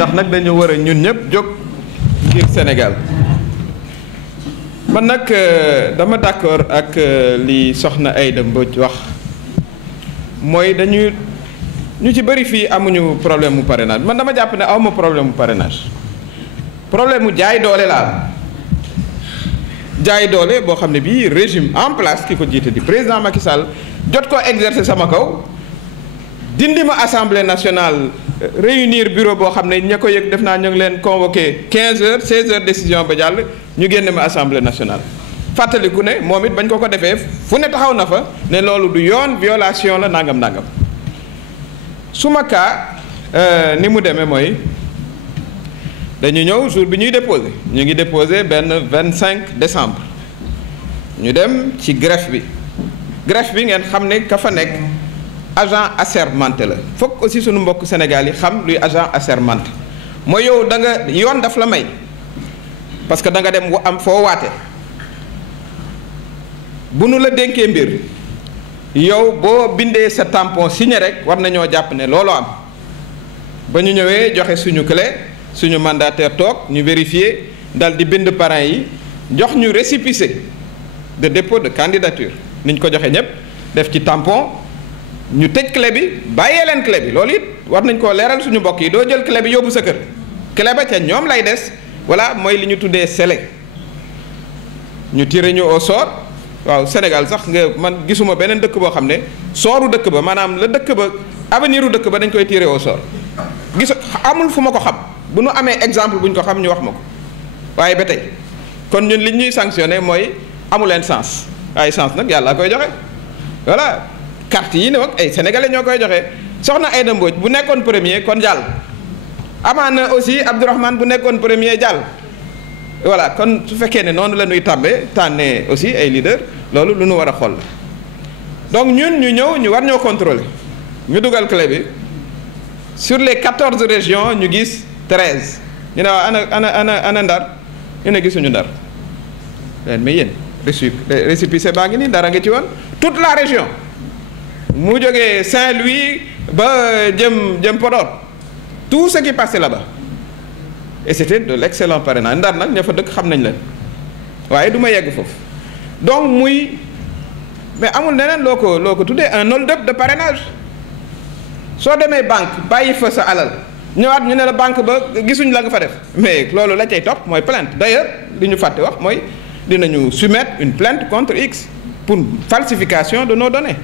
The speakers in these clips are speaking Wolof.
ndax nag dañu war a ñun ñëpp jóg ngir Sénégal. man nag dama d'accord ak li soxna Aïda Mbodj wax mooy ñu ci bëri fii amuñu problème mu parrainage man dama jàpp ne awma problème mu parrainage problème mu jaay doole laa jaay doole boo xam ne bii régime en place ki ko jiite di président Macky Sall jot ko exercer sama kaw dindi ma assemblée nationale réunir bureau boo xam ne ña ko yëg def naa ñu ngi leen convoqué 15 heures 16 heures décision ba jàll ñu génne ma assemblée nationale. fàttaliku ne moom it bañ ko defee fu ne taxaw na fa ne loolu du yoon violation la nangam. suma cas ni mu demee mooy dañu ñëw jour bi ñuy déposé ñu ngi déposé benn 25 décembre ñu dem ci greffe bi ngeen xam ne ka fa nekk agent assermenté la fokk aussi sunu mbokk Sénégal yi xam luy agent assermenté mooy yow da nga yoon daf la may parce que da nga dem am foo waate bu nu la dénkee mbir yow boo bindee sa tampon signé rek war nañoo jàpp ne looloo am ba ñu ñëwee joxe suñu clé suñu mandataire toog ñu vérifier dal di bind parrain yi jox ñu récépissé de dépôt de candidature ni ñu ko joxe ñëpp def ci tampon ñu tëj clé bi bàyyee leen clé bi loolu it war nañ koo leeral suñu mbokk yi doo jël clé bi yóbbu sa kër clé ba ca ñoom lay des voilà mooy li ñu tuddee scellé ñu tiré ñu au sort. waaw Sénégal sax man gisuma beneen dëkk boo xam ne sooru dëkk ba maanaam la dëkk ba avenir u dëkk ba dañ koy tiré au sort amul fu ma ko xam bu nu amee exemple bu ñu ko xam ñu wax ma ko waaye ba tey kon ñun li ñuy sanctionné mooy amu leen sens waaye sens nag yàlla koy joxe voilà carte yi ne wag ay sénégalais ñoo koy joxe soxna Aïda Mbodj bu nekkoon premier kon jàll amaana aussi Abdourahmane bu nekkoon premier jàll voilà kon su fekkee ne noonu la ñuy tànnee aussi ay leader loolu lu nu war a xool la donc ñun ñu ñëw ñu war ñoo contrôler ñu dugal clé bi sur les 14 régions ñu gis 13 ñu ne waaw ana Ndar ñu ne gisuñu Ndar leen mais yéen récépissé baa ngi nii dara nga ci woon toute la région mu jógee Saint-Louis ba jëm Podor tout ce qui passait là-bas et c'était de l'excellent parrainage Ndar nag ña fa dëkk xam nañ leen waaye du ma yegg foofu donc muy mais amul neneen loo ko tuddee un hold-up de parrainage soo demee banque bàyyi fa sa alal ñëwaat ñu ne la banque ba gisuñ la nga fa def mais loolu la cay topp mooy plainte d'ailleurs li ñu fàtte wax mooy dinañu soumettre une plainte contre X pour falsification de nos données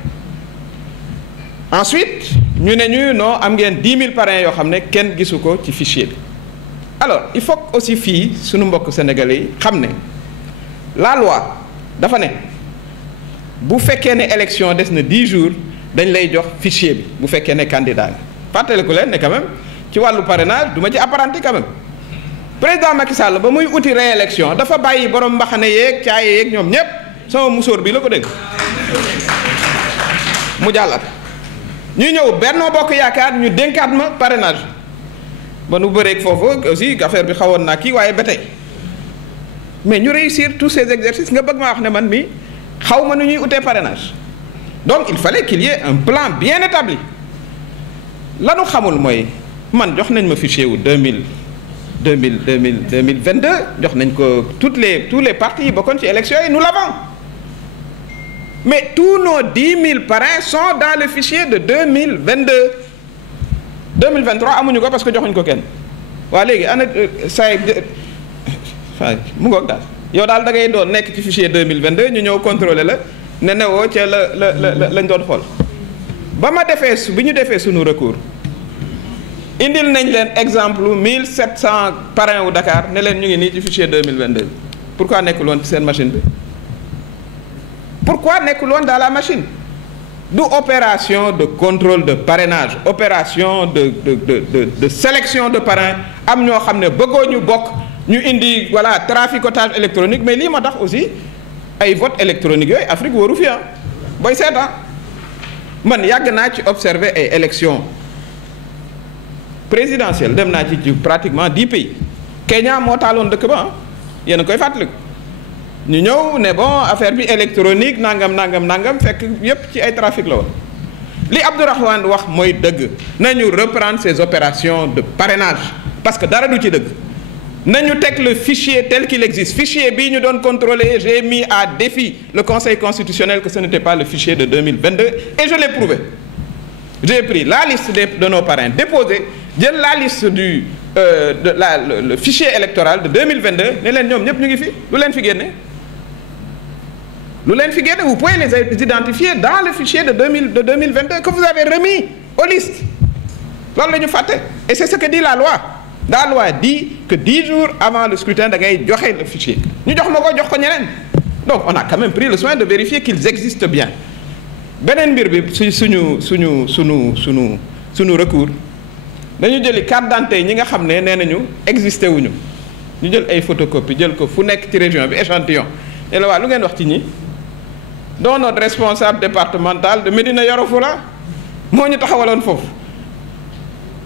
ensuite ñu ne ñu non am ngeen 10 000 parrains yoo xam ne kenn gisu ko ci fichier bi alors il faut aussi fii suñu mbokk sénégalais yi xam ne la loi dafa ne bu fekkee ne élection des na 10 jours dañ lay jox fichier bi bu fekkee ne candidat nga fàttaliku leen ne quand même ci wàllu parrainage du ma ci apparenté quand même président Macky Sall ba muy uti réélection dafa bàyyi borom mbaxane yeeg caaye yeeg ñoom ñëpp sama musóor bi la ko dégg mu jàllat ñu ñëw Benno Bokk Yaakaar ñu dénkaat ma parrainage ba nu bëreeg foofu aussi affaire bi xawoon naa kii waaye ba tey mais ñu réussir tous ces exercices nga bëgg maa wax ne man mi xaw ma nu ñuy utee parrainage donc il fallait qu'il y ait un plan bien établi lanu xamul mooy man jox nañ ma fichier wu 2022 jox nañ ko tous les partis yi bokkoon ci élection yi nous l'avons mais tous nos 10 000 parrains sont dans le fichier de 2022 2023 amuñu ko parce que joxuñ ko kenn waa léegi ana say mu ngoog daal yow daal da ngay doon nekk ci fichier 2022 ñu ñëw contrôler la ne newoo ca lañ doon xool ba ma defee bi ñu defee suñu recours indil nañ leen exemple 1700 parrains wu Dakar ne leen ñu ngi nii ci fichier 2022 pourquoi nekkul woon ci seen machine bi pourquoi nekkul woon dans la machine du opération de contrôle de parrainage opération de sélection de parrain am ñoo xam ne bëggoo ñu bokk ñu indi voilà traficotage électronique mais lii ma tax aussi ay vote électronique yooyu Afrique waru fi booy seeta man yàgg naa ci observer ay élections présidentielles dem naa ci pratiquement 10 pays Kenya moo taaloon dëkk ba yéen a koy fàttaliku ñu ñëw ne bon affaire bi électronique nangam fekk yépp ci ay trafic la woon li Abdourahmane wax mooy dëgg nañu reprendre ces opérations de parrainage parce que dara du ci dëgg nañu teg le fichier tel qu'il existe fichier bii ñu doon contrôler j'ai mis à défi le Conseil constitutionnel que ce n'était pas le fichier de 2022 et je l'ai prouvé j'ai pris la liste de nos parrains déposés jël la liste le fichier électoral de 2022 ne leen ñoom ñëpp ñu ngi fi lu leen fi génne vous pouvez les identifier dans le fichier de 2022 que vous avez remis aux listes loolu la ñu fàtte et c'est ce que dit la loi dit que 10 jours avant le scrutin da ngay joxe le fichier ñu jox ma ko jox ko ñeneen donc on a quand même pris le soin de vérifier qu'ils existent bien beneen mbir bi suñu recours dañu jëli carte d'identité ñi nga xam ne nee nañu existé wuñu ñu jël ay photocopie jël ko fu nekk ci région bi échantillon et la waa lu ngeen wax ci ñi dont notre responsable départemental de Médina Yoro Foulah moo ñu taxawaloon foofu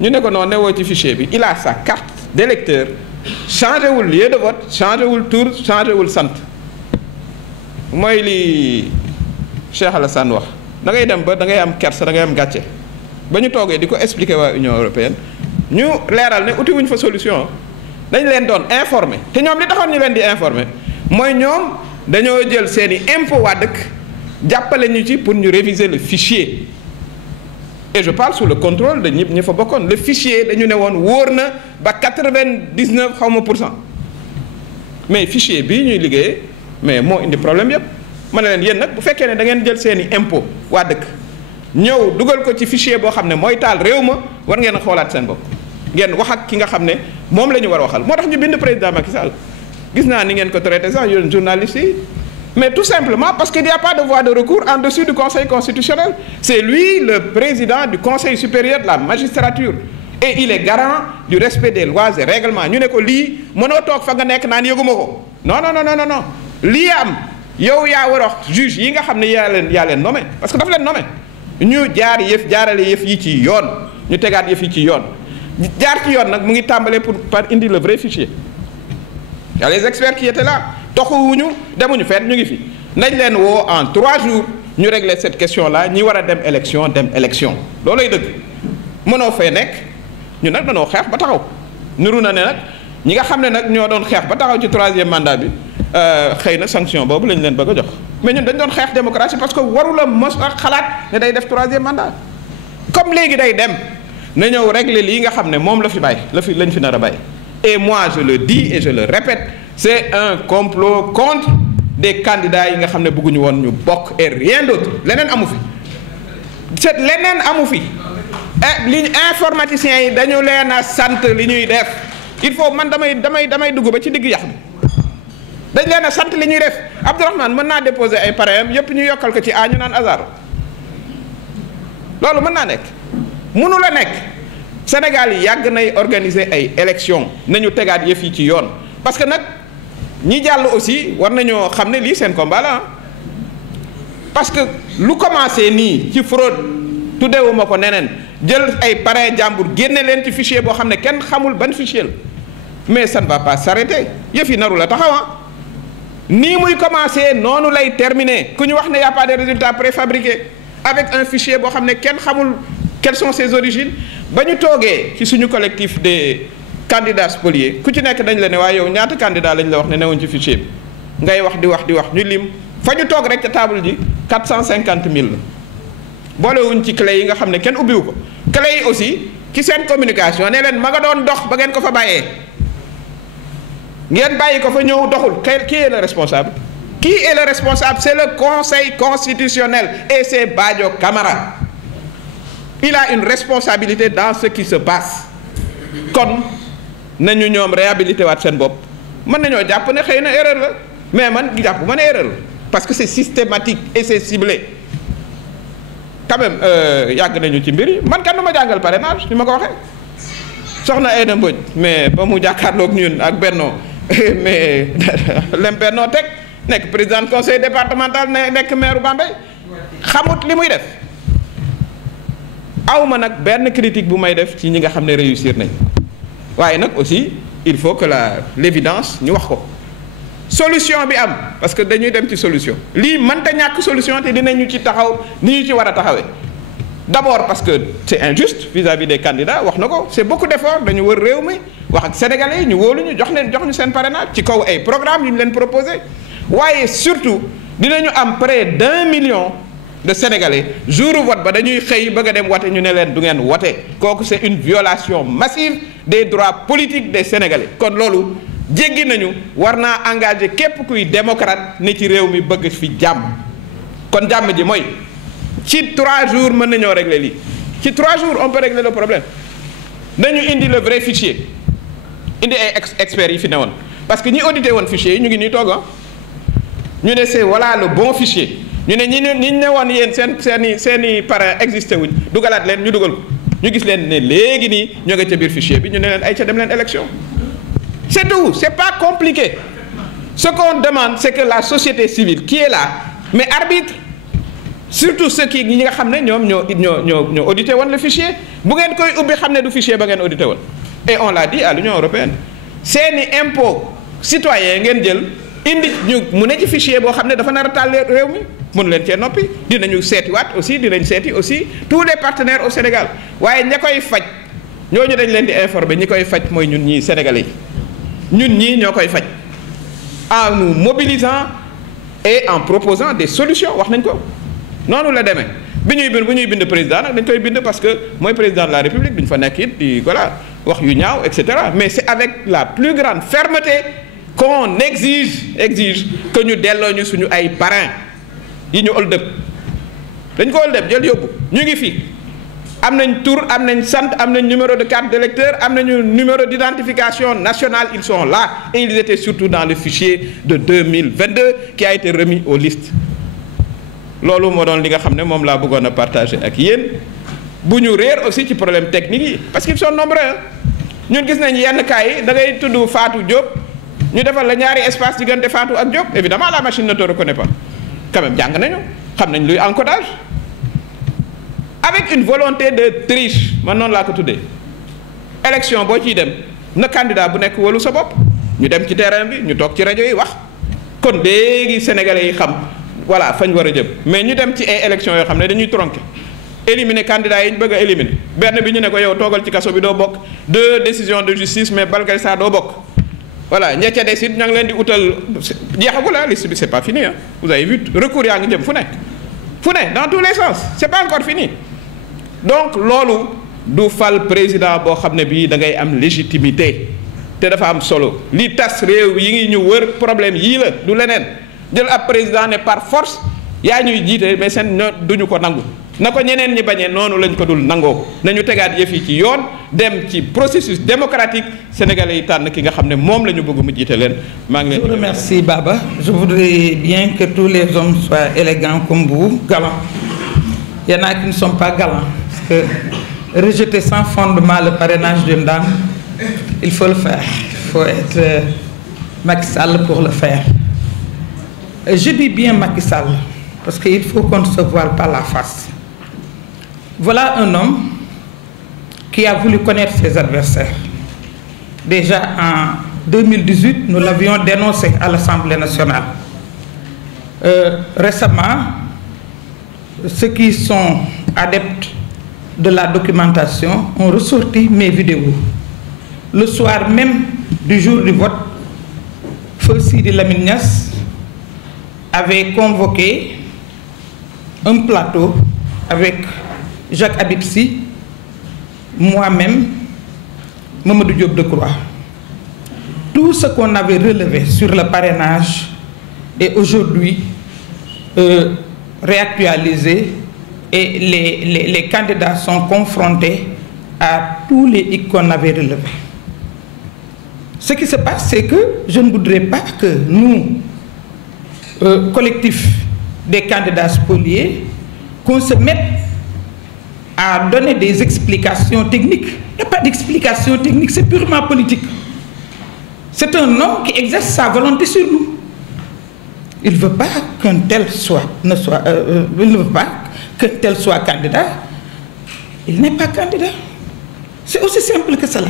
ñu ne ko noonu newoo ci fichier bi il a sa carte d'électeur changé wul lieu de vote changé wul tour changé wul sant mooy li Cheikh Alassane wax da ngay dem ba da ngay am kersa da ngay am gàcce ba ñu toogee di ko expliquer waa Union européenne ñu leeral ne uti wuñ fa solution dañ leen doon informer te ñoom li taxoon ñu leen di informer mooy ñoom dañoo jël seeni impôt waa dëkk jàppale ñu ci pour ñu réviser le fichier et je parle sous le contrôle de ñi fa bokkoon le fichier dañu ne woon wóor na ba 99 % mais fichier bii ñuy liggéeyee mais moo indi problème yépp ma ne leen yéen nag bu fekkee ne da ngeen jël seeni impôt waa dëkk ñëw dugal ko ci fichier boo xam ne mooy taal réew ma war ngeen a xoolaat seen bopp ngeen wax ak ki nga xam ne moom la ñu war a waxal moo tax ñu bind président Macky Sall gis naa ni ngeen ko traité sax yéen journalistes yi mais tout simplement parce qu'il n'y a pas de voie de recours en dessus du Conseil constitutionnel c'est lui le président du Conseil supérieur de la magistrature et il est garant du respect des lois et règlements ñu ne ko lii mënoo toog fa nga nekk naan yëguma ko non lii am yow yaa war a wax juge yi nga xam ne yaa leen nommé parce que dafa leen nommé ñu jaarale yëf yi ci yoon ñu tegaat yëf yi ci yoon jaar ci yoon nag mu ngi tàmbalee par indi le vrai fichier y a les experts qui étaient là toxuwuñu demuñu fenn ñu ngi fi nañ leen woo en 3 jours ñu régler cette question là ñi war a dem élection loolay dëgg mënoo fay nekk ñu nag dañoo xeex ba taxaw niru na ne nag ñi nga xam ne nag ñoo doon xeex ba taxaw ci 3e mandat bi xëy na sanction boobu lañ leen bëgg a jox mais ñun dañ doon xeex démocratie parce que warula mos ak xalaat ne day def 3e mandat comme léegi day dem na ñëw régler lii nga xam ne moom lañ fi nar a bàyyi et moi je le dis et je le répète c'est un complot contre des candidats yi nga xam ne bëgguñu woon ñu bokk et rien d'autre leneen amu fi li informaticiens yi dañu leen a sant li ñuy def il faut man damay dugg ba ci digg yax bi dañ leen a sant li ñuy def Abdourahmane mën naa déposer ay parrain yépp ñu yokkal ko ci ñu naan hasard loolu mën naa nekk mënu la nekk Sénégal yi yàgg nay organiser ay élections nañu tegaat yëf yi ci yoon parce que nag ñi jàll aussi war nañoo xam ne lii seen combat la parce que lu commencé nii ci fraude tuddewuma ko neneen jël ay parrain jàmbur génne leen ci fichier boo xam ne kenn xamul ban fichier la mais ça ne va pas s'arrêter yëf yi naru la taxawa nii muy commencé noonu lay terminer ku ñu wax ne y a pas de résultats préfabriqués avec un fichier boo xam ne kenn xamul quelles sont ses origines ba ñu toogee ci suñu collectif des candidats spoliés ku ci nekk dañ la ne waaye yow ñaata candidat lañ la wax ne newuñ ci fichier bi ngay wax di wax ñu lim fa ñu toog rek ca table ji 450 000 la boolewuñ ci clé yi nga xam ne kenn ubbiwu ko clé yi aussi ci seen communication ne leen ma nga doon dox ba ngeen ko fa bàyyee ngeen bàyyi ko fa ñëw doxul qui est le responsable c'est le Conseil constitutionnel et c'est Badio Camara il a une responsabilité dans ce qui se passe kon nañu ñoom réhabilité waat seen bopp mën nañoo jàpp ne xëy na erreur la mais man jàpp ma ne erreur la parce que c'est systématique et c'est ciblé quand même yàgg nañu ci mbir yi man kan du ma jàngal parrainage ni ma ko waxee soxna Aïda Mbodj mais ba mu jàkkaarloog ñun ak Benno mais lem Benno teg nekk président conseil départemental nekk maire Bambey xamut li muy def awma nag benn critique bu may def ci ñi nga xam ne réussir nañ waaye nag aussi il faut que l'évidence ñu wax ko solution bi am parce que dañuy dem ci solution lii mënta ñàkk solution te dinañu ci taxaw ni ñu ci war a taxawee d'abord parce que c'est injuste vis-à-vis des candidats wax na ko c'est beaucoup d'efforts dañu wër réew mi wax ak sénégalais yi ñu wóolu ñu jox ñu seen parrainage ci kaw ay programme yu ñu leen proposé waaye surtout dinañu am près d'1 million de sénégalais jour vote ba dañuy xëy bëgg a dem wote ñu ne leen du ngeen wote kooku c'est une violation massive des droits politiques des sénégalais kon loolu jéggi nañu war naa engagé képp kuy démocrate ne ci réew mi bëgg fi jàmm kon jàmm ji mooy ci 3 jours mën nañoo régler lii ci 3 jours on peut régler le problème nañu indi le vrai fichier indi ay experts yi fi newoon parce que ñi audité woon fichier yi ñu ngi nii toog ñu ne c'est voilà le bon fichier ñu ne ñi ne woon yéen seeni parrain existé wuñ dugalaat leen ñu dugal ko ñu gis leen ne léegi nii ñoo nga ca biir fichier bi ñu ne leen ay ca dem leen élection c'est tout c'est pas compliqué ce qu'on demande c'est que la société civile qui est là mais arbitre surtout ceux qui ñi nga xam ne ñoom ñoo audité woon le fichier bu ngeen koy ubbi xam ne du fichier ba ngeen audité woon et on l'a dit à l'Union européenne seeni impôt citoyen ngeen jël indi ñu mu ne ci fichier boo xam ne dafa nar a taal réew mi mënu leen cee noppi dinañu seetiwaat aussi dinañ seeti aussi tous les partenaires au Sénégal waaye ña koy faj ñooñu dañ leen di informer ñi koy faj mooy ñun ñii sénégalais yi ñun ñii ñoo koy faj en nous mobilisant et en proposant des solutions wax nañ ko noonu la demee bu ñuy bind président nag dañ koy bind parce que mooy président de la République duñ fa nekk it di voilà wax yu ñaaw et cetera mais c'est avec la plus grande fermeté qu'on exige que ñu delloo ñu suñu ay parrain yi ñu hold up dañ ko hold up jël yóbbu ñu ngi fi am nañ tur am nañ sant am nañ numéro de carte d'électeur am nañu numéro d'identification nationale ils sont là et ils étaient surtout dans le fichier de 2022 qui a été remis aux listes loolu moo doon li nga xam ne moom laa bëggoon a partager ak yéen bu ñu réer aussi ci problème technique yi parce qu'ils sont nombreux ñun gis nañ yenn cas yi da ngay tudd Fatou Diop ñu defal la ñaari espace diggante Fatou ak Diop évidemment la machine ne te reconnaît pas quand même jàng nañu xam nañ luy encodage avec une volonté de triche man noonu laa ko tuddee élection boo ciy dem na candidat bu nekk wóolu sa bopp ñu dem ci terrain bi ñu toog ci rajo yi wax kon léegi sénégalais yi xam voilà fañ war a jëm mais ñu dem ci ay élections yoo xam ne dañuy tronquer éliminer candidats yi ñu bëgg a éliminer benn bi ñu ne ko yow toogal ci kaso bi doo bokk 2 décisions de justice mais balkay saa doo bokk voilà ña ca des it ña ngi leen di utal jeexagul la liste bi c'est pas fini vous avez vu recours yaa ngi jëm fu nekk dans tous les sens c'est pas encore fini donc loolu du fal président boo xam ne bii da ngay am légitimité te dafa am solo li tas réew yi ngi ñu wër problème yii la du leneen jël ab président ne par force yaa ñuy jiite mais seen duñu ko nangu na ko ñeneen ñi bañee noonu lañ ko dul nangoo nañu tegaat yëf yi ci yoon dem ci processus démocratique sénégalais yi tànn ki nga xam ne moom la ñu bëgg mu jiite leen maa ngi leen. Je vous remercie Baba. Je voudrais bien que tous les hommes soient élégants comme vous, galants. Il y en a qui ne sont pas galants parce que rejeter sans fondement le parrainage d'une dame, il faut le faire. Il faut être Macky Sall pour le faire. Je dis bien Macky Sall parce qu'il faut qu'on ne se voile pas la face. Voilà un homme qui a voulu connaître ses adversaires. Déjà en 2018, nous l'avions dénoncé à l'Assemblée nationale. Récemment, ceux qui sont adeptes de la documentation ont ressorti mes vidéos. Le soir même du jour du vote, Feu Sidi Lamine Niasse avait convoqué un plateau avec Jacques Habib Sy, moi-même, Mamadou Diop Decroix. Tout ce qu'on avait relevé sur le parrainage est aujourd'hui réactualisé et les candidats sont confrontés à tous les hic qu'on avait relevés. Ce qui se passe, c'est que je ne voudrais pas que nous, collectif des candidats spoliés, qu'on se mette à donner des explications techniques. Il n'y a pas d'explication technique, c'est purement politique. C'est un homme qui exerce sa volonté sur nous. Il ne veut pas qu'un tel il ne veut pas qu'un tel soit candidat. Il n'est pas candidat. C'est aussi simple que cela.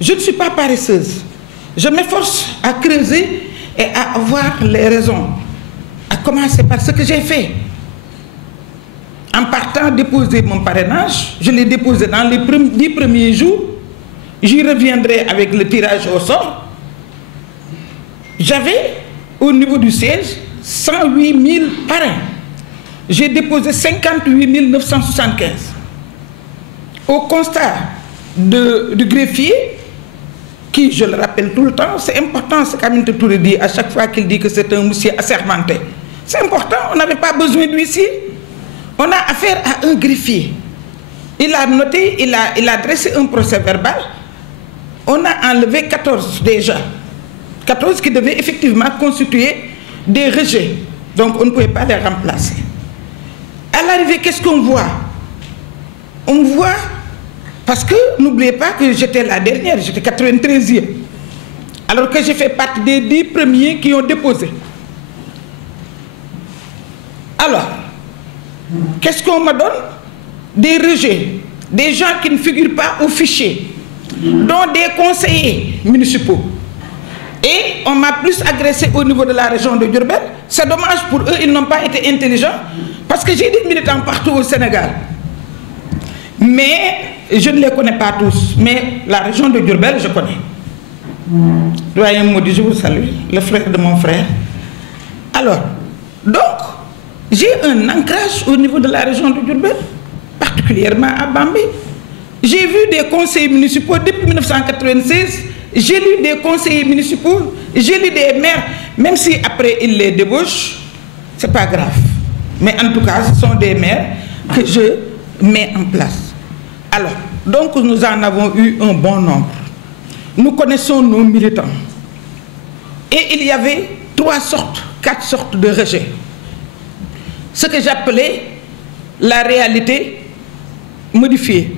Je ne suis pas paresseuse. Je m'efforce à creuser et à avoir les raisons. À commencer par ce que j'ai fait. en partant déposer mon parrainage. Je l'ai déposé dans les 10 premiers jours. J'y reviendrai avec le tirage au sort. J'avais au niveau du siège 108 000 parrains. J'ai déposé 58 975. Au constat du greffier, qui, je le rappelle tout le temps, c'est important ce qu'Aminata Touré dit à chaque fois qu'il dit que c'est un monsieur assermenté. C'est important, on n'avait pas besoin d'huissier. On a affaire à un greffier. Il a noté, il a dressé un procès verbal. On a enlevé 14 déjà. 14 qui devaient effectivement constituer des rejets. Donc on ne pouvait pas les remplacer. À l'arrivée, qu'est-ce qu'on voit? On voit, parce que n'oubliez pas que j'étais la dernière, j'étais 93e. Alors que j'ai fait partie des 10 premiers qui ont déposé. Alors, qu'est-ce qu'on me donne? Des rejets, des gens qui ne figurent pas au fichier, dont des conseillers municipaux. Et on m'a plus agressé au niveau de la région de Diourbel. C'est dommage pour eux, ils n'ont pas été intelligents, parce que j'ai des militants partout au Sénégal. Mais je ne les connais pas tous. Mais la région de Diourbel, je connais. Doyen Maudit, je vous salue, le frère de mon frère. Alors, donc, j'ai un ancrage au niveau de la région de Diourbel, particulièrement à Bambey. J'ai vu des conseillers municipaux depuis 1996, j'ai lu des conseillers municipaux, j'ai lu des maires, même si après ils les débauchent, c'est pas grave. Mais en tout cas, ce sont des maires que je mets en place. Alors, donc nous en avons eu un bon nombre. Nous connaissons nos militants. Et il y avait 4 sortes de rejets. Ce que j'appelais la réalité modifiée.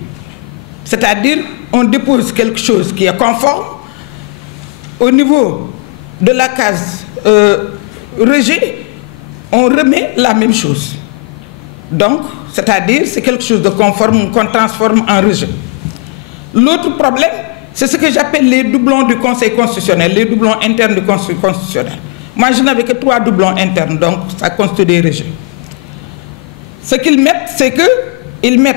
C'est-à-dire, on dépose quelque chose qui est conforme. Au niveau de la case rejet, on remet la même chose. Donc, c'est-à-dire, c'est quelque chose de conforme qu'on transforme en rejet. L'autre problème, c'est ce que j'appelle les doublons du Conseil constitutionnel, les doublons internes du Conseil constitutionnel. Moi, je n'avais que 3 doublons internes, donc ça constitue des rejets. Ce qu'ils mettent, c'est qu'ils mettent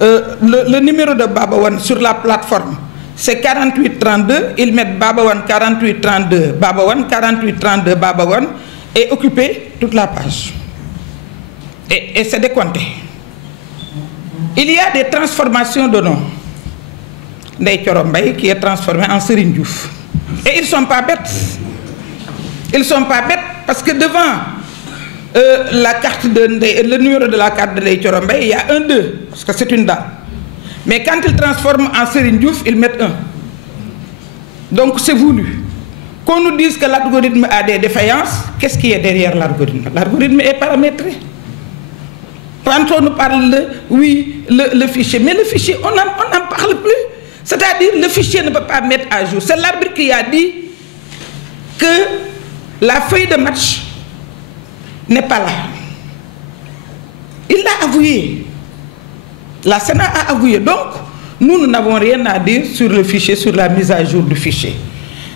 le numéro de Babawan sur la plateforme. C'est 4832, ils mettent Babawan 4832, Babawan 4832, Babawan, et occuper toute la page. Et c'est décompté. Il y a des transformations de noms. Ndeye Thioro Mbaye qui est transformé en Serigne Diouf. Et ils ne sont pas bêtes. Ils ne sont pas bêtes parce que devant la carte le numéro de la carte de Ndeye Thioro Mbaye, il y a un 2, parce que c'est une dame. Mais quand ils transforment en Serigne Diouf, ils mettent 1. Donc c'est voulu. Qu'on nous dise que l'algorithme a des défaillances, qu'est-ce qui est derrière l'algorithme? L'algorithme est paramétré. Quand on nous parle de, oui, le fichier, mais le fichier, on n'en parle plus. C'est-à-dire, le fichier ne peut pas mettre à jour. C'est l'arbitre qui a dit que la feuille de match n'est pas là. Il l'a avoué. La Sénat a avoué. Donc, nous n'avons rien à dire sur le fichier, sur la mise à jour du fichier.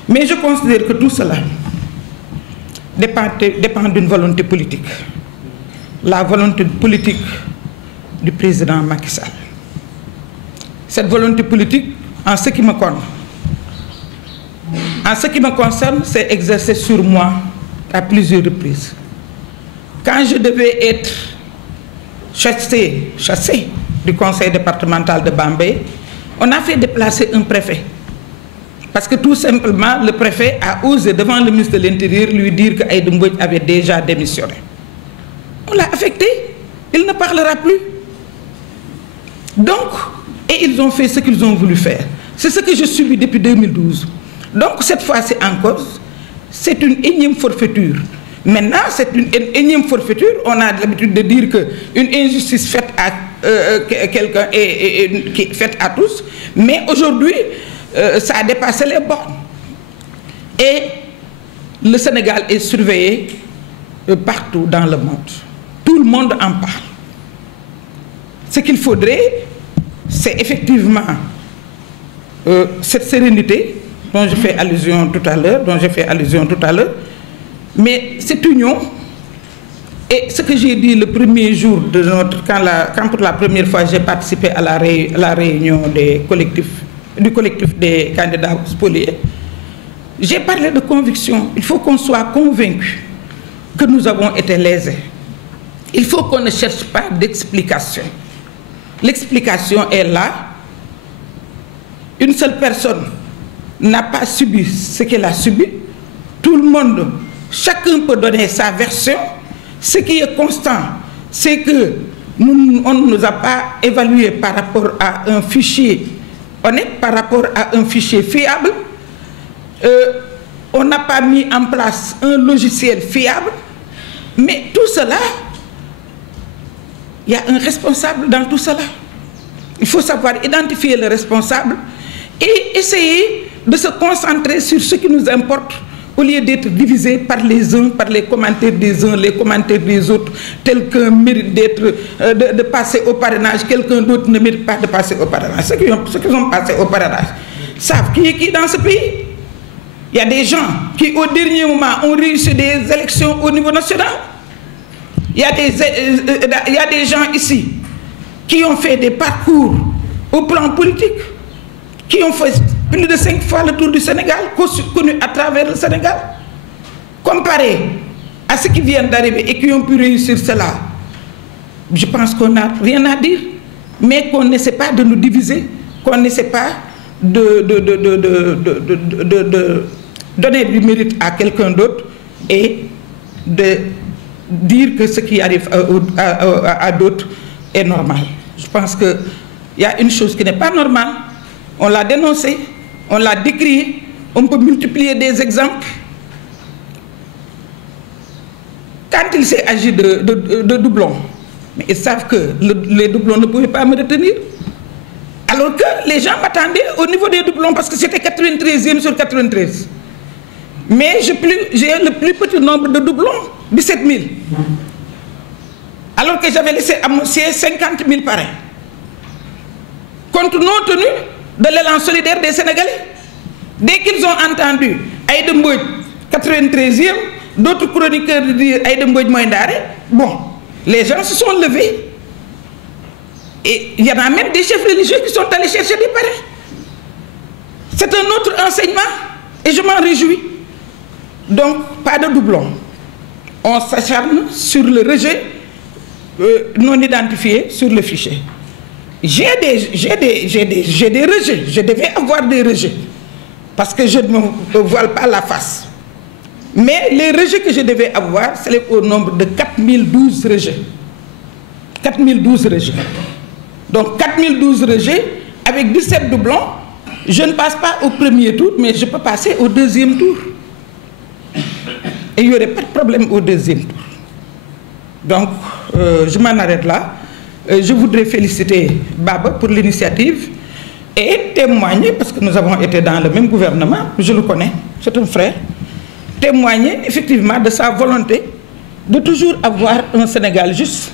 Mais je considère que tout cela dépend d'une volonté politique. La volonté politique du président Macky Sall. Cette volonté politique, en ce qui me concerne, c'est exercée sur moi à plusieurs reprises. Quand je devais être chassé du conseil départemental de Bambey, on a fait déplacer un préfet. Parce que tout simplement, le préfet a osé devant le ministre de l'Intérieur lui dire que Aïda Mbodj avait déjà démissionné. On l'a affecté, il ne parlera plus. Donc, et ils ont fait ce qu'ils ont voulu faire. C'est ce que je subis depuis 2012. Donc, cette fois-ci en cause, c'est une énième forfaiture. Maintenant, c'est une énième forfaiture. On a l'habitude de dire qu'une injustice faite à quelqu'un est faite à tous. Mais aujourd'hui, ça a dépassé les bornes. Et le Sénégal est surveillé partout dans le monde. Tout le monde en parle. Ce qu'il faudrait, c'est effectivement cette sérénité dont je fais allusion tout à l'heure, mais cette union Et ce que j'ai dit le premier jour de quand pour la première fois j'ai participé à la réunion du collectif des candidats spoliés, j'ai parlé de conviction. Il faut qu'on soit convaincu que nous avons été lésés. Il faut qu'on ne cherche pas d'explication. L'explication est là. Une seule personne n'a pas subi ce qu'elle a subi. Tout le monde, chacun peut donner sa version. Ce qui est constant, c'est que on ne nous a pas évalué par rapport à un fichier honnête, par rapport à un fichier fiable. On n'a pas mis en place un logiciel fiable. Mais tout cela, il y a un responsable dans tout cela. Il faut savoir identifier le responsable et essayer de se concentrer sur ce qui nous importe, au lieu d'être divisé par les uns, par les commentaires des uns, les commentaires des autres. Quelqu'un mérite de passer au parrainage, quelqu'un d'autre ne mérite pas de passer au parrainage. Ceux qui ont passé au parrainage savent qui est qui dans ce pays. Il y a des gens qui, au dernier moment, ont réussi des élections au niveau national. Il y a des gens ici qui ont fait des parcours au plan politique, qui ont fait plus de 5 fois le tour du Sénégal, connus à travers le Sénégal. Comparé à ceux qui viennent d'arriver et qui ont pu réussir cela, je pense qu'on n'a rien à dire, mais qu'on n'essaie pas de nous diviser, qu'on n'essaie pas de donner du mérite à quelqu'un d'autre et de dire que ce qui arrive à d'autres est normal. Je pense qu'il y a une chose qui n'est pas normale. On l'a dénoncé, on l'a décrié, on peut multiplier des exemples. Quand il s'est agi de doublons, mais ils savent que les doublons ne pouvaient pas me retenir. Alors que les gens m'attendaient au niveau des doublons parce que c'était 93e sur 93. Mais j'ai le plus petit nombre de doublons, 17 000. Alors que j'avais laissé annoncer 50 000 parrains. Compte tenu de l'élan solidaire des Sénégalais. Dès qu'ils ont entendu Aïda Mbodj 93e, d'autres chroniqueurs dire Aïda Mbodj Moindare, bon, les gens se sont levés. Et il y en a même des chefs religieux qui sont allés chercher des parrains. C'est un autre enseignement et je m'en réjouis. Donc, pas de doublons. On s'acharne sur le rejet non identifié sur le fichier. J'ai des rejets, je devais avoir des rejets, parce que je ne me voile pas la face. Mais les rejets que je devais avoir, c'est au nombre de 4012 rejets. 4012 rejets. Donc 4012 rejets, avec 17 doublons, je ne passe pas au premier tour, mais je peux passer au deuxième tour. Et il n'y aurait pas de problème au deuxième tour. Donc, je m'en arrête là. Je voudrais féliciter Baba pour l'initiative et témoigner, parce que nous avons été dans le même gouvernement, je le connais, c'est un frère, témoigner effectivement de sa volonté de toujours avoir un Sénégal juste,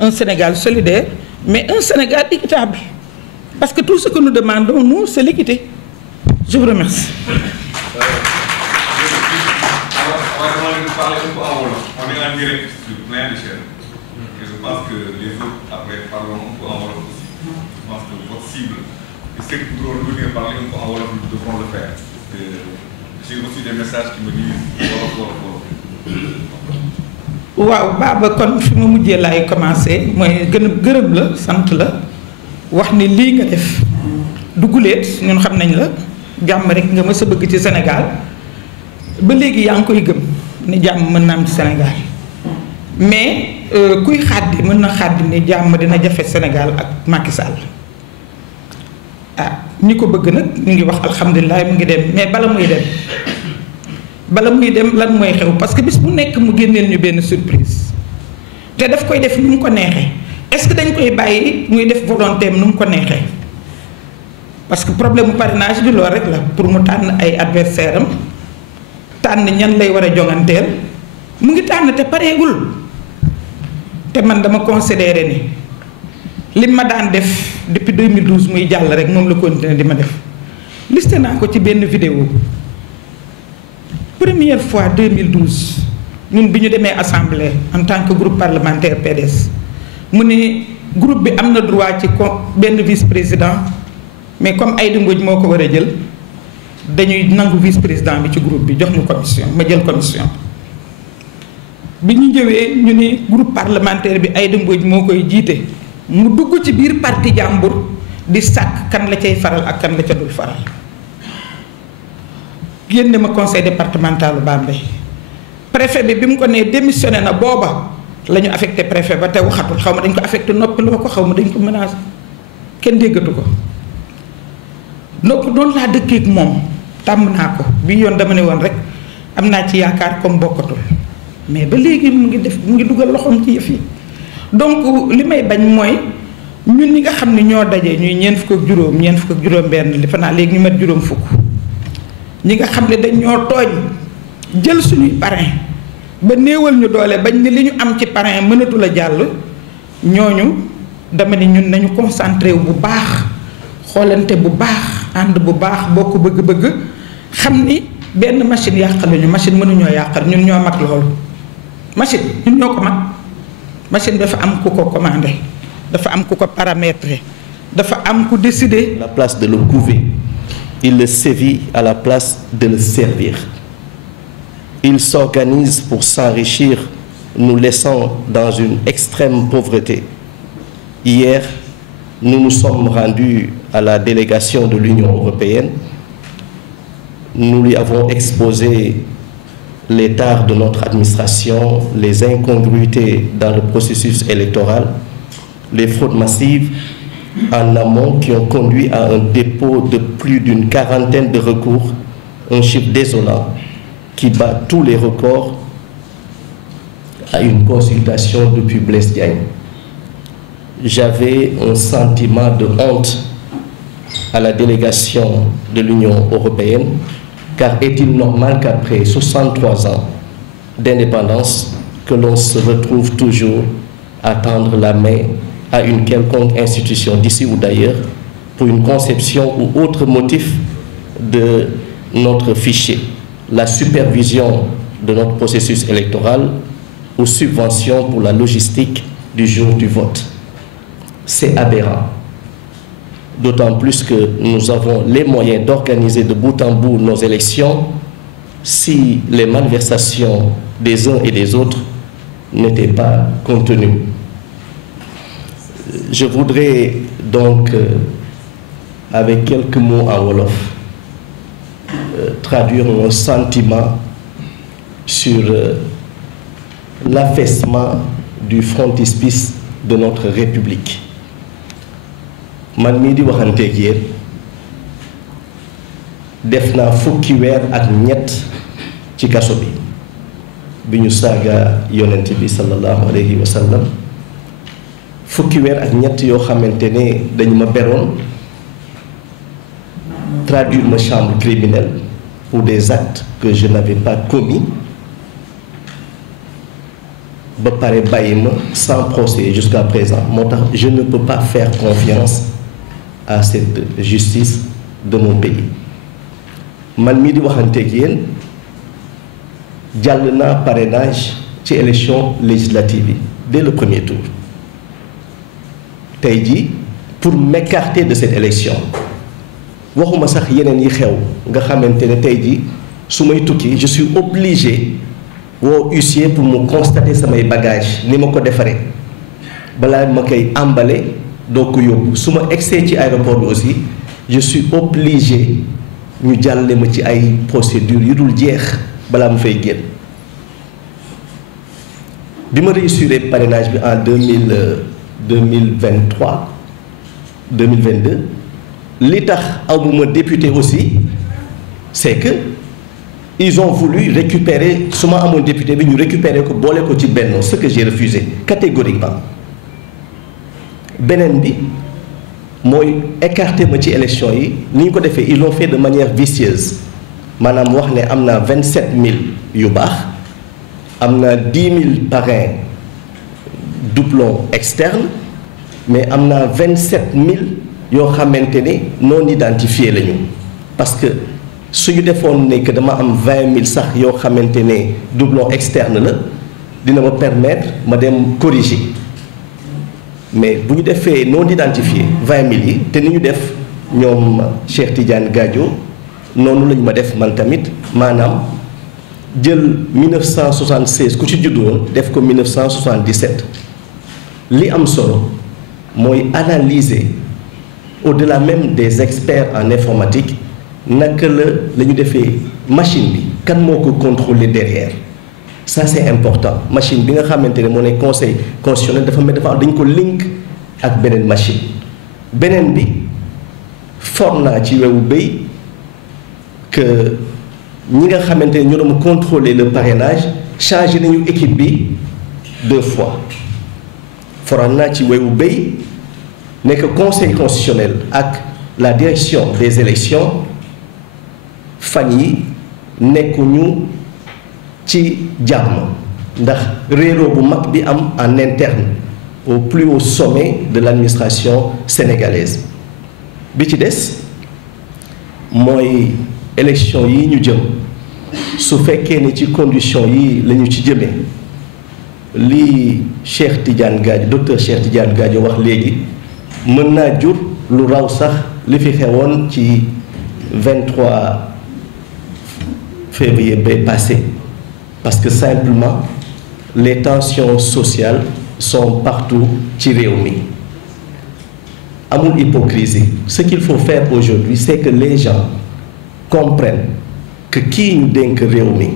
un Sénégal solidaire, mais un Sénégal équitable. Parce que tout ce que nous demandons, nous, c'est l'équité. Je vous remercie. On est en direct sur plein de chaînes. Et je pense que les autres, après, parlons un peu en Wolof aussi. Je pense que votre cible, et ceux qui voudront venir parler un peu en Wolof, devront le faire. J'ai reçu des messages qui me disent Wolof, Wolof, Wolof. waaw Baba kon fi ma mujjee laay commencé mooy gërëm la sant la wax ni lii nga def duguleet ñun xam nañ la jàmm rek nga mës a bëgg ci Sénégal ba léegi yaa ngi koy gëm ni jàmm mën na am ci Sénégal mais kuy xaddi mën na xaddi ni jàmm dina jafe Sénégal ak Macky Sall ah ñi ko bëgg nag ñu ngi wax alhamdulilah mu ngi dem mais bala muy dem lan mooy xew parce que bis bu nekk mu génneel ñu benn surprise te daf koy def nu mu ko neexee est-ce que dañ koy bàyyi muy def volonté am nu mu ko neexee parce que problème mu parrainage bi loolu rek la pour mu tànn ay adversaire am tànn ñan lay war a jonganteel mu ngi tànn te pareegul te man dama considéré ni li ma daan def depuis 2012 muy jàll rek moom la continuer di ma def listé naa ko ci benn vidéo première fois 2012 ñun bi ñu demee assemblée en tant que groupe parlementaire PDS mu ne groupe bi am na droit ci benn vice-président mais comme Aïda Mbodj moo ko war a jël dañuy nangu vice-président bi ci groupe bi jox ñu commission ma jël commission bi ñu ñëwee ñu ne groupe parlementaire bi Aïda Mbodj moo koy jiite mu dugg ci biir parti jàmbur di sàkk kan la cay faral ak kan la ca dul faral génne ma conseil départemental Bambey préfet bi mu ko nee démissionné na booba la ñu affecté préfet ba te waxatul xaw ma dañ ko affecté noppiloo ko xaw ma dañ ko menacé kenn déggatu ko donc noonu laa dëkkeek moom tàmm naa ko bii yoon dama ne woon rek am naa ci yaakaar comme bokkatul mais ba léegi mu ngi dugal loxoom ci yëf yi donc li may bañ mooy ñun ñi nga xam ne ñoo daje ñuy ñeent fukk ak juróom benn li fa naa léegi ñu mat juróom fukk ñi nga xam ne dañ ñoo tooñ jël suñuy parrain ba néewal ñu doole bañ ne li ñu am ci parrain mënatul a jàll ñooñu dama ne ñun nañu concentré wu bu baax xoolante bu baax ànd bu baax bokk bëgg-bëgg xam ni benn machine yàqaluñu machine mënuñoo yàqal ñun ñoo mag loolu machine ñun ñoo ko mag machine dafa am ku ko commandé dafa am ku ko paramétré dafa am ku décidé. À la place de le couver, il le sévit à la place de le servir. Il s'organise pour s'enrichir, nous laissant dans une extrême pauvreté. Hier, nous nous sommes rendus à la délégation de l'Union européenne. Nous lui avons exposé les tares de notre administration, les incongruités dans le processus électoral, les fraudes massives en amont qui ont conduit à un dépôt de plus d'une quarantaine de recours, un chiffre désolant qui bat tous les records à une consultation depuis Blaise Diagne. J'avais un sentiment de honte à la délégation de l'Union européenne, car est-il normal qu'après 63 ans d'indépendance, que l'on se retrouve toujours à tendre la main à une quelconque institution d'ici ou d'ailleurs pour une conception ou autre motif de notre fichier, la supervision de notre processus électoral ou subvention pour la logistique du jour du vote. C'est aberrant. D'autant plus que nous avons les moyens d'organiser de bout en bout nos élections si les malversations des uns et des autres n'étaient pas contenues. Je voudrais donc, avec quelques mots en wolof, traduire mon sentiment sur l'affaissement du frontispice de notre République. Man mii di waxanteeg yéen def naa fukki weer ak ñett ci kaso bi ñu saaga yonent bi sallallahu alayhi wa sallam fukki weer ak ñett yoo xamante ne dañu ma beroon traduire ma chambre criminelle pour des actes que je n'avais pas commis ba pare bàyyi ma sans procès jusqu'à présent moo tax je ne peux pas faire confiance à cette justice de mon pays man mii di waxanteeg yéen jàll naa parrainage ci élection législative yi dès le premier tour tey jii pour m'écarter de cette élection waxuma sax yeneen yi xew nga xamante ne tey jii su may tukki je suis obligé woo huissier pour mu constater samay bagages ni ma ko defaree balaa ma koy emballé doo ko yóbbu su ma egsee ci aéroport bi aussi je suis obligé ñu jàlle ma ci ay procédures yu dul jeex balaa mu fay génn bi ma réussir parrainage bi en 2022 li tax amuma député aussi c'est que ils ont voulu récupérer su ma amoon député bi ñu récupérer ko boole ko ci Benno ce que j'ai refusé catégoriquement beneen bi mooy écarter ma ci élection yi ni ñu ko defee ils l'ont fait de manière vicieuse maanaam wax ne am naa 27000 yu baax am naa 10000 parrains doublons externes mais am naa 27000 yoo xamante ne non identifiés lañu parce que suñu defoon ne que dama am 20 000 sax yoo xamante ne doublon externe la dina ma permettre ma dem corriger mais bu ñu defee non identifié 20 000 yi te ni ñu def ñoom Cheikh Tidiane Gadio noonu lañu ma def man tamit maanaam jël 1976 ku ci juddu woon def ko 1977 li am solo mooy analyser au-delà même des experts en informatique naka la ñu defee machine bi kan moo ko contrôler derrière ça c'est important machine bi nga xamante ne moo ne conseil constitutionnel dafa mel dafa dañ ko link ak beneen machine beneen bi for naa ci wewu béy que ñi nga xamante ne ñoo doon contrôler le parrainage changé nañu équipe bi 2 fois foral naa ci wewu béy nekk conseil constitutionnel ak la direction des élections fan yi nekkuñu ci jàmm ndax réeroo bu mag bi am en interne au plus haut sommet de l'administration sénégalaise bi ci des mooy élection yi ñu jëm su fekkee ne ci condition yi la ñu ci jëmee lii Cheikh Tidiane Gadio docteur Cheikh Tidiane Gadio wax léegi mën naa jur lu raw sax li fi xewoon ci 23 février bay passé parce que simplement les tensions sociales sont partout ci réew mi amul hypocrisie ce qu'il faut faire aujourd'hui c'est que les gens comprennent que kii ñu dénk réew mi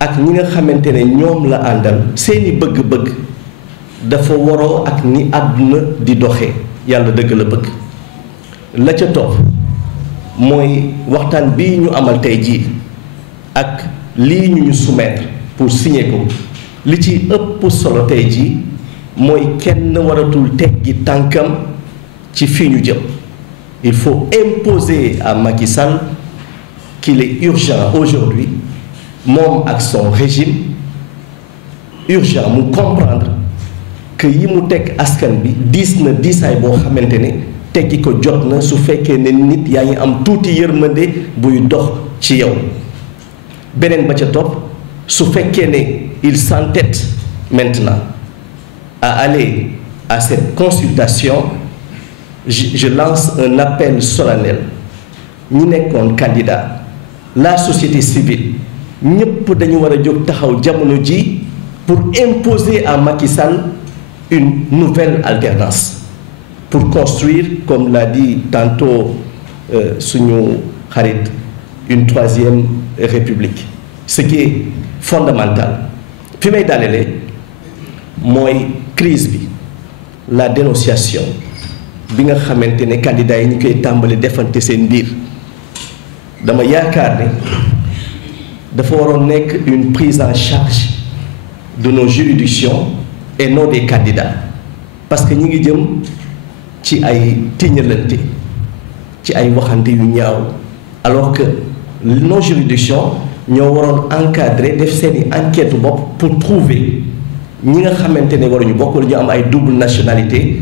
ak ñi nga xamante ne ñoom la àndal seeni bëgg-bëgg dafa waroo ak ni àdduna di doxee yàlla dëgg la bëgg la ca topp mooy waxtaan bii ñu amal tey jii ak lii ñu soumettre pour signer ko li ci ëpp solo tey jii mooy kenn waratul teggi tànkam ci fii ñu jëm il faut imposer à Macky Sall qu'il est urgent aujourd'hui moom ak son régime urgent mu comprendre que yi mu teg askan bi diis na diisaay boo xamante ne teggi ko jot na su fekkee ne nit yaa ngi am tuuti yërmande buy dox ci yow beneen ba ca topp su fekkee ne il s'entête maintenant à aller à cette consultation je lance un appel solennel ñi nekkoon candidat la société civile ñëpp dañu war a jóg taxaw jamono ji pour imposer à Macky Sall une nouvelle alternance pour construire comme l'a dit tantôt suñu xarit une 3e république ce qui est fondamental fi may daanelee mooy crise bi la dénonciation bi nga xamante ne candidats yi ñu koy tàmbali defante seen biir dama yaakaar ne dafa waroon nekk une prise en charge de nos juridictions et non des candidats parce que ñi ngi jëm ci ay tiñalante ci ay waxante yu ñaaw alors que nos juridictions ñoo waroon encadrer def seeni enquête bopp pour trouver ñi nga xamante ne waruñu bokk ñu am ay double nationalité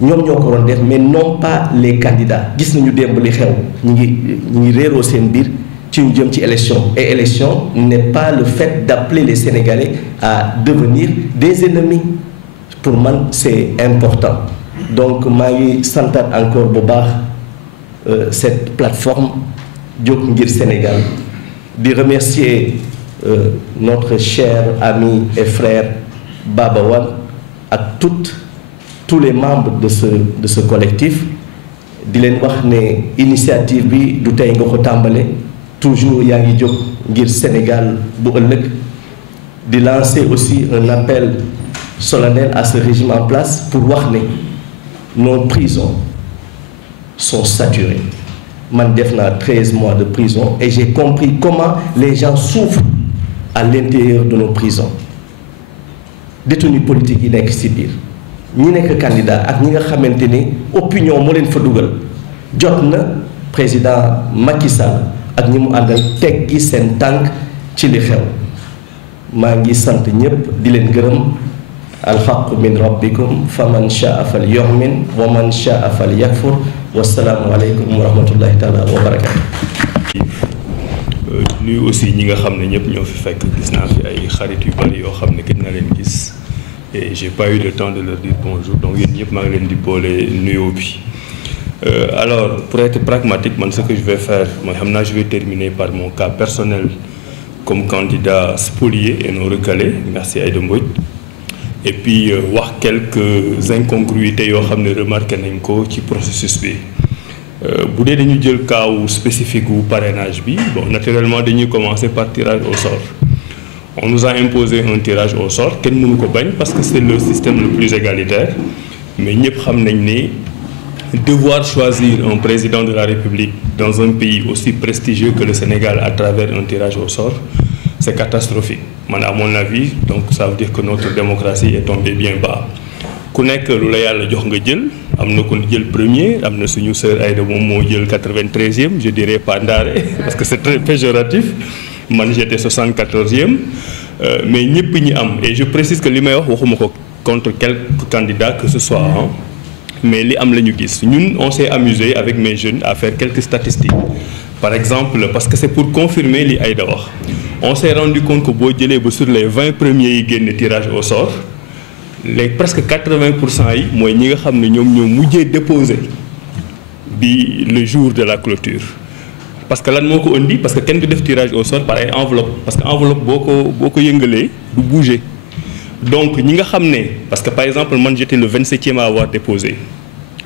ñoom ñoo ko waroon def mais non pas les candidats gis nañu démb li xew ñi ngi réeroo seen biir ci ñu jëm ci élection et élection n'est pas le fait d'appeler les Sénégalais à devenir des ennemis pour man c'est important donc maa ngi santaat encore bu baax cette plateforme jóg ngir Sénégal di remercier notre cher ami et frère Baba Wane ak tous les membres de ce collectif di leen wax ne initiative bi du tey nga ko tàmbale toujours yaa ngi jóg ngir Sénégal bu ëllëg di lancer aussi un appel solennel à ce régime en place pour wax ne nos prisons sont saturées man def naa 13 mois de prison et j'ai compris comment les gens souffrent à l'intérieur de nos prisons détenus politiques yi nekk ci biir ñi nekk candidat ak ñi nga xamante ni opinion moo leen fa dugal jot na président Macky Sall ak ñi mu àndal teggi seen tànk ci li xew maa ngi sant ñépp di leen gërëm alxaqu min rabbikum faman shaa fal yu'min wa man shaa fal yakfur wassalaamu aleykum wa rahmatullahi taala wa barakatuh nuyu aussi ñi nga xam ne ñëpp ñoo fi fekk gis naa fi ay xarit yu bari yoo xam ne gën na leen gis et j'ai pas eu le temps de leur dire bonjour donc yéen ñëpp maa ngi leen di boole nuyoo bi. Alors pour être pragmatique man ce que je vais faire mooy xam naa je vais terminer par mon cas personnel comme candidat spolié et non recalé merci Aïda Mbodj et puis wax quelques incongruités yoo xam ne remarqué nañ ko ci processus bi. Bu dee dañu jël cas spécifique wu parrainage bi bon naturellement dañuy commencer par tirage au sort on nous a imposé un tirage au sort kenn mënu ko bañ parce que c'est le système le plus égalitaire mais ñëpp xam nañ ni devoir choisir un président de la République dans un pays aussi prestigieux que le Sénégal à travers un tirage au sort c'est catastrophique man à mon avis donc ça veut dire que notre démocratie est tombée bien bas ku nekk lu la yàlla jox nga jël am na ko jël premier am na suñu sœur Aïda moom moo jël 93e je dirais pas ndaare parce que c'est très péjoratif man j'étais 74e mais ñëpp ñi am et je précise que li may wax waxuma ko contre quelque candidat que ce soit mais li am la ñu gis ñun on s'est amusé avec mes jeunes à faire quelques statistiques par exemple parce que c'est pour confirmer li Aïda wax on s'est rendu compte que boo jëlee ba sur les 20 premiers yi génn tirage au sort les presque 80% yi mooy ñi nga xam ne ñoom ñoo mujjee déposé bi le jour de la clôture parce que lan moo ko indi parce que kenn du def tirage au sort par ay enveloppe parce que enveloppe boo ko yëngalee du bouger donc ñi nga xam ne parce que par exemple man j'étais le 27e à avoir déposé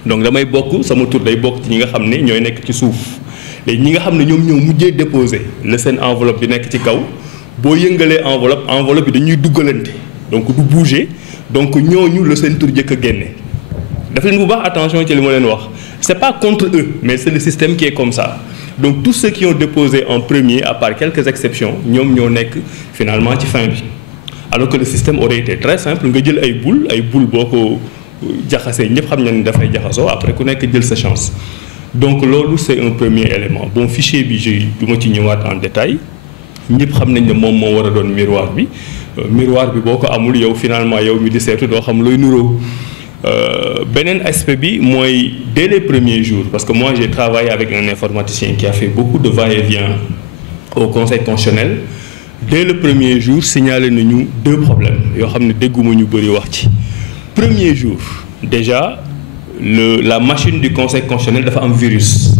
donc damay bokk sama tur day bokk ci ñi nga xam ne ñooy nekk ci suuf léegi ñi nga xam ne ñoom ñoo mujjee déposé la seen enveloppe bi nekk ci kaw boo yëngalee enveloppe bi dañuy duggalante donc du bouger donc ñooñu la seen tur jëkk a génne daf leen bu baax attention ci li ma leen wax c'est pas contre eux mais c'est le système qui est comme ça donc tous ceux qui ont déposé en premier à part quelques exceptions ñoom ñoo nekk finalement ci fin bi alors que le système aurait été très simple nga jël ay boule boo ko jaxasee ñëpp xam nañ ne dafay jaxasoo après ku nekk jël sa chance donc loolu c'est un premier élément bon fichier bi du ma ci ñëwaat en détail ñëpp xam nañ ne moom moo war a doon miroir bi boo ko amul yow finalement yow mi di seetu doo xam looy nuroo beneen aspect bi mooy dès les premiers jours parce que moi j'ai travaillé avec un informaticien qui a fait beaucoup de va-et-vient au Conseil constitutionnel dès le premier jour signalé nañu deux problèmes yoo xam ne dégguma ñu bëri wax ci premier jour déjà la machine du Conseil constitutionnel dafa am virus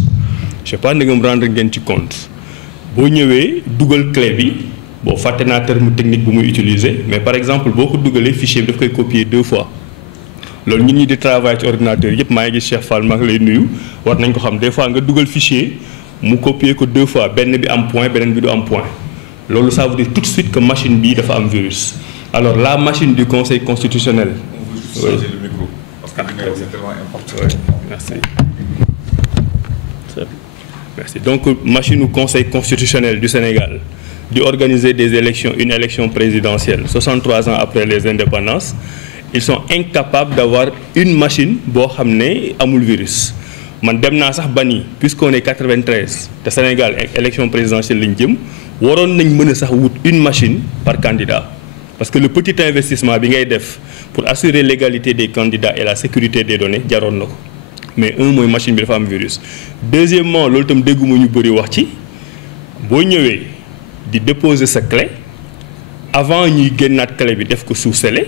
je sais pas ndegam rendre ngeen ci compte boo ñëwee dugal clé bi bon fàtte naa terme technique bu muy utiliser mais par exemple boo ko dugalee fichier bi daf koy copier 2 fois loolu ñun ñi di travail ci ordinateur yëpp maa ngi gis Cheikh Fall maa ngi lay nuyu war nañ ko xam des fois nga dugal fichier mu copier ko 2 fois benn bi am point beneen bi du am point loolu ça veut dire tout de suite que machine bi dafa am virus alors la machine du Conseil constitutionnel. On veut juste changer le micro parce que c'est tellement important. Oui, merci donc machine du Conseil constitutionnel du Sénégal di organiser des élections une élection présidentielle 63 ans après les indépendances ils sont incapables d'avoir une machine boo xam ne amul virus man dem naa sax bani puisqu'on est 93 te Sénégal élection présidentielle lañ jëm waroon nañ mën a sax wut une machine par candidat parce que le petit investissement bi ngay def pour assurer l'égalité des candidats et la sécurité des données jaroon na ko mais mooy machine bi dafa am virus deuxièmement loolu itam dégguma ñu bëri wax ci boo ñëwee di déposer sa clé avant ñuy génnaat clé bi def ko sous scellé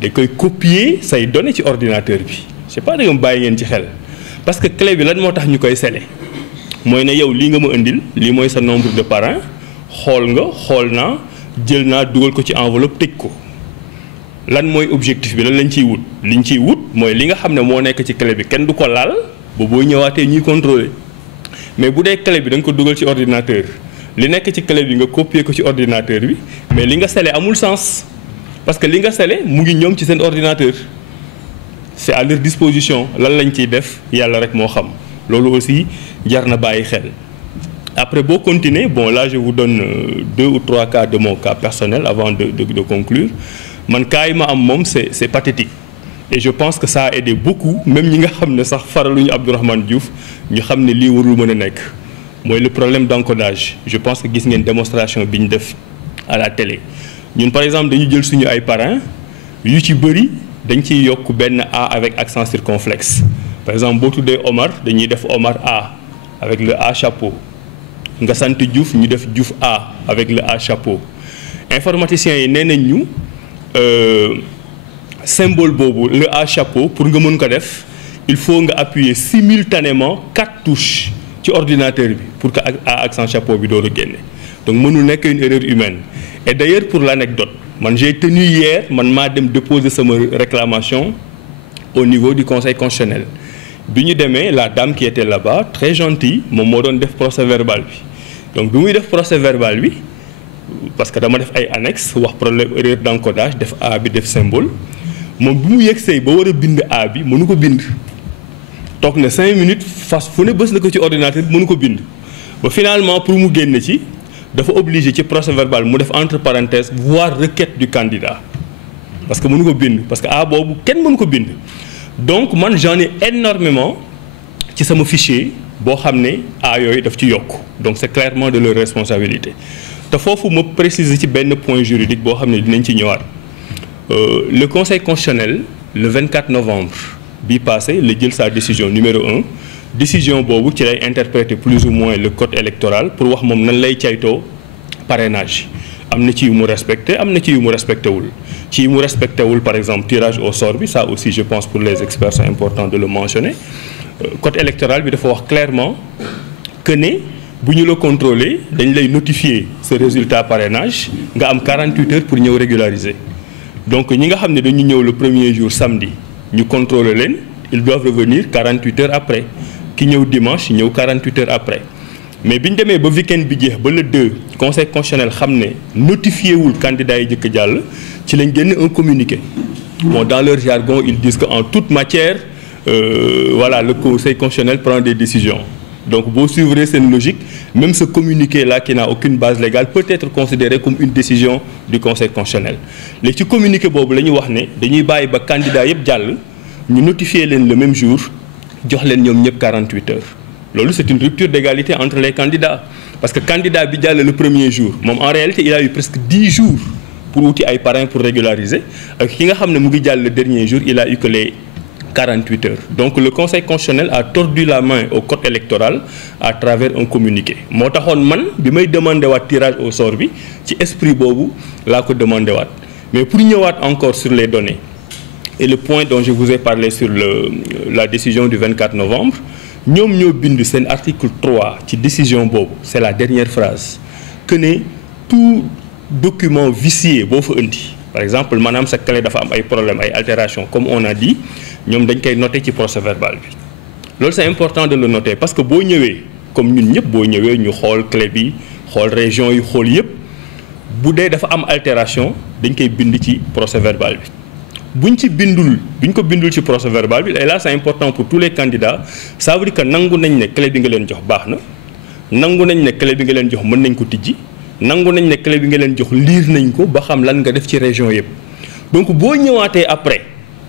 da koy copier say données ci ordinateur bi je sais pas da nga bàyyi ngeen ci xel parce que clé bi lan moo tax ñu koy scellé mooy ne yow lii nga ma indil lii mooy sa nombre de parrain xool naa jël naa dugal ko ci enveloppe tëj ko lan mooy objectif bi lan lañ ciy wut liñ ciy wut mooy li nga xam ne moo nekk ci clé bi kenn du ko laal ba boo ñëwaatee ñuy contrôler mais bu dee clé bi da nga ko dugal ci ordinateur li nekk ci clé bi nga copier ko ci ordinateur bi mais li nga scellé amul sens parce que li nga scellé mu ngi ñoom ci seen ordinateur c'est à leur disposition lan lañ ciy def yàlla rek moo xam loolu aussi jar na bàyyi xel. Après boo continuer bon là je vous donne 2 ou 3 cas de mon cas personnel avant de conclure man cas yi ma am moom c'est pathétique et je pense que ça a aidé beaucoup même ñi nga xam ne sax faraluñu Abdourahmane Diouf ñu xam ne lii warul mën a nekk mooy le problème d'encodage je pense que gis ngeen démonstration bi ñu def à la télé ñun par exemple dañu jël suñu ay parrains yu ci bëri dañ ciy yokk benn A avec accent circonflexe par exemple boo tuddee Omar dañuy def Omar A avec le A chapeau nga sant Diouf ñu def Diouf A avec le A chapeau informaticiens yi nee nañ ñu symbole boobu le A chapeau pour nga mën ko def il faut nga appuyer simultanément 4 touches ci ordinateur bi pour que A accent chapeau bi door a génne donc mënul nekk une erreur humaine et d'ailleurs pour l'anecdote man j'ai tenu hier man maa dem déposer sama réclamation au niveau du conseil constitutionnel bi ñu demee la dame qui était là-bas très gentille moom moo doon def procès verbal bi donc bi muy def procès verbal bi parce que dama def ay annexe wax problème erreur d'encodage def A bi def symbole moom bi mu yegsee ba war a bind A bi mënu ko bind toog na 5 minutes fas fu ne bës la ko ci ordinateur bi mënu ko bind ba finalement pour mu génn ci dafa obligé ci procès verbal mu def entre parenthèses voir requête du candidat parce que mënu ko bind parce que A boobu kenn mënu ko bind donc man j'en ai énormément ci sama fichier boo xam ne A yooyu daf ci yokk donc c'est clairement de leur responsabilité te foofu ma préciser ci benn point juridique boo xam ne dinañ ci ñëwaat le conseil constitutionnel le 24 novembre bi passé la jël sa décision numéro 1 décision boobu ci lay interpréter plus ou moins le code électoral pour wax moom nan lay caytoo parrainage am na ci yu mu respecté am na ci yu mu respecté wul ci yu mu respecté wul par exemple tirage au sort bi ça aussi je pense pour les experts c'est important de le mentionner code électoral bi dafa wax clairement que ne bu ñu la contrôler dañ lay notifier ce résultat parrainage nga am 48 heures pour ñëw régulariser donc ñi nga xam ne dañu ñëw le premier jour samedi ñu contrôler leen ils doivent revenir 48 heures après ki ñëw dimanche ñëw 48 heures après mais bi ñu demee ba week-end bi jeex ba le 2 conseil constitutionnel xam ne notifié wul candidat yi jëkk jàll ci lañ génn un communiqué bon dans leur jargon ils disent que en toute matière voilà le conseil constitutionnel prend des décisions donc boo suivre seen logique même ce communiqué là qui n'a aucune base légale peut être considéré comme une décision du conseil constitutionnel léegi ci communiqué boobu la ñu wax ne dañuy bàyyi ba candidat yëpp jàll ñu notifier leen le même jour jox leen ñoom ñëpp 48 heures loolu c'est une rupture d'égalité entre les candidats parce que candidat bi jàll le premier jour moom en réalité il a eu presque 10 jours pour wuti ay parrains pour régulariser ak ki nga xam ne mu ngi jàll le dernier jour il a eu que les 48 heures donc le conseil constitutionnel a tordu la main au code électoral à travers un communiqué moo taxoon man bi may demandé waat tirage au sort bi ci esprit boobu laa ko demandé waat mais pour ñëwaat encore sur les données et le point dont je vous ai parlé sur la décision du 24 novembre ñoom ñoo bind seen article 3 ci décision boobu c'est la dernière phrase que ne tout document vicié boo fa indi par exemple maanaam sa clé dafa am ay problèmes ay altérations comme on a dit ñoom dañ koy noter ci procès verbal bi loolu c'est important de le noter parce que boo ñëwee comme ñun ñëpp boo ñëwee ñu xool clé bi xool région yi xool yëpp bu dee dafa am altération dañ koy bind ci procès verbal bi buñ ko bindul ci procès verbal bi et là c'est important pour tous les candidats ça veut dire que nangu nañ ne clé bi nga leen jox baax na nangu nañ ne clé bi nga leen jox mën nañ ko tijji nangu nañ ne clé bi nga leen jox lire nañ ko ba xam lan nga def ci région yëpp donc boo ñëwaatee après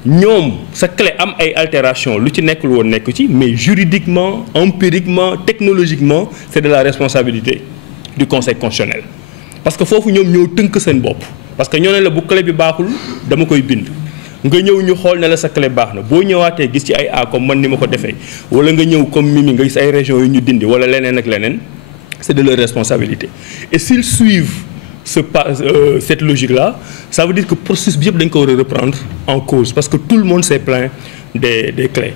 ñoom sa clé am ay altération lu ci nekkul woon nekk ci mais juridiquement empiriquement technologiquement c'est de la responsabilité du conseil constitutionnel parce que foofu ñoom ñoo tënk seen bopp parce que ñoo ne la bu clé bi baaxul dama koy bind nga ñëw ñu xool ne la sa clé baax na boo ñëwaatee gis ci ay A comme man ni ma ko defee wala nga ñëw comme Mimi nga gis ay régions yu ñu dindi wala leneen ak leneen c'est de leur responsabilité et s'ils suivent cette logique-là ça veut dire que processus bi yëpp dañ ko war a reprendre en cause parce que tout le monde s'est plaint des clés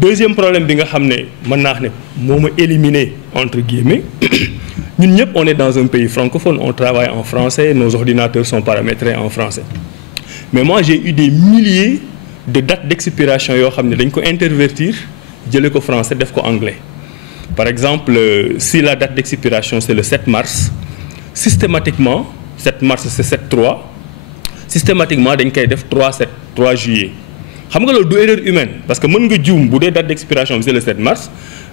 deuxième problème bi nga xam ne mën naa ne moo ma éliminé entre guillemets ñun ñëpp on est dans un pays francophone on travaille en français nos ordinateurs sont paramétrés en français mais moi j'ai eu des milliers de dates d'expiration yoo xam ne dañ ko intervertir jëlee ko français def ko anglais par exemple si la date d'expiration c'est le 7 mars systématiquement 7 mars c'est 7/3 systématiquement dañ koy def 3 juillet xam nga loolu du erreur humaine parce que mën nga juum bu dee date d'expiration bi c'est le 7 mars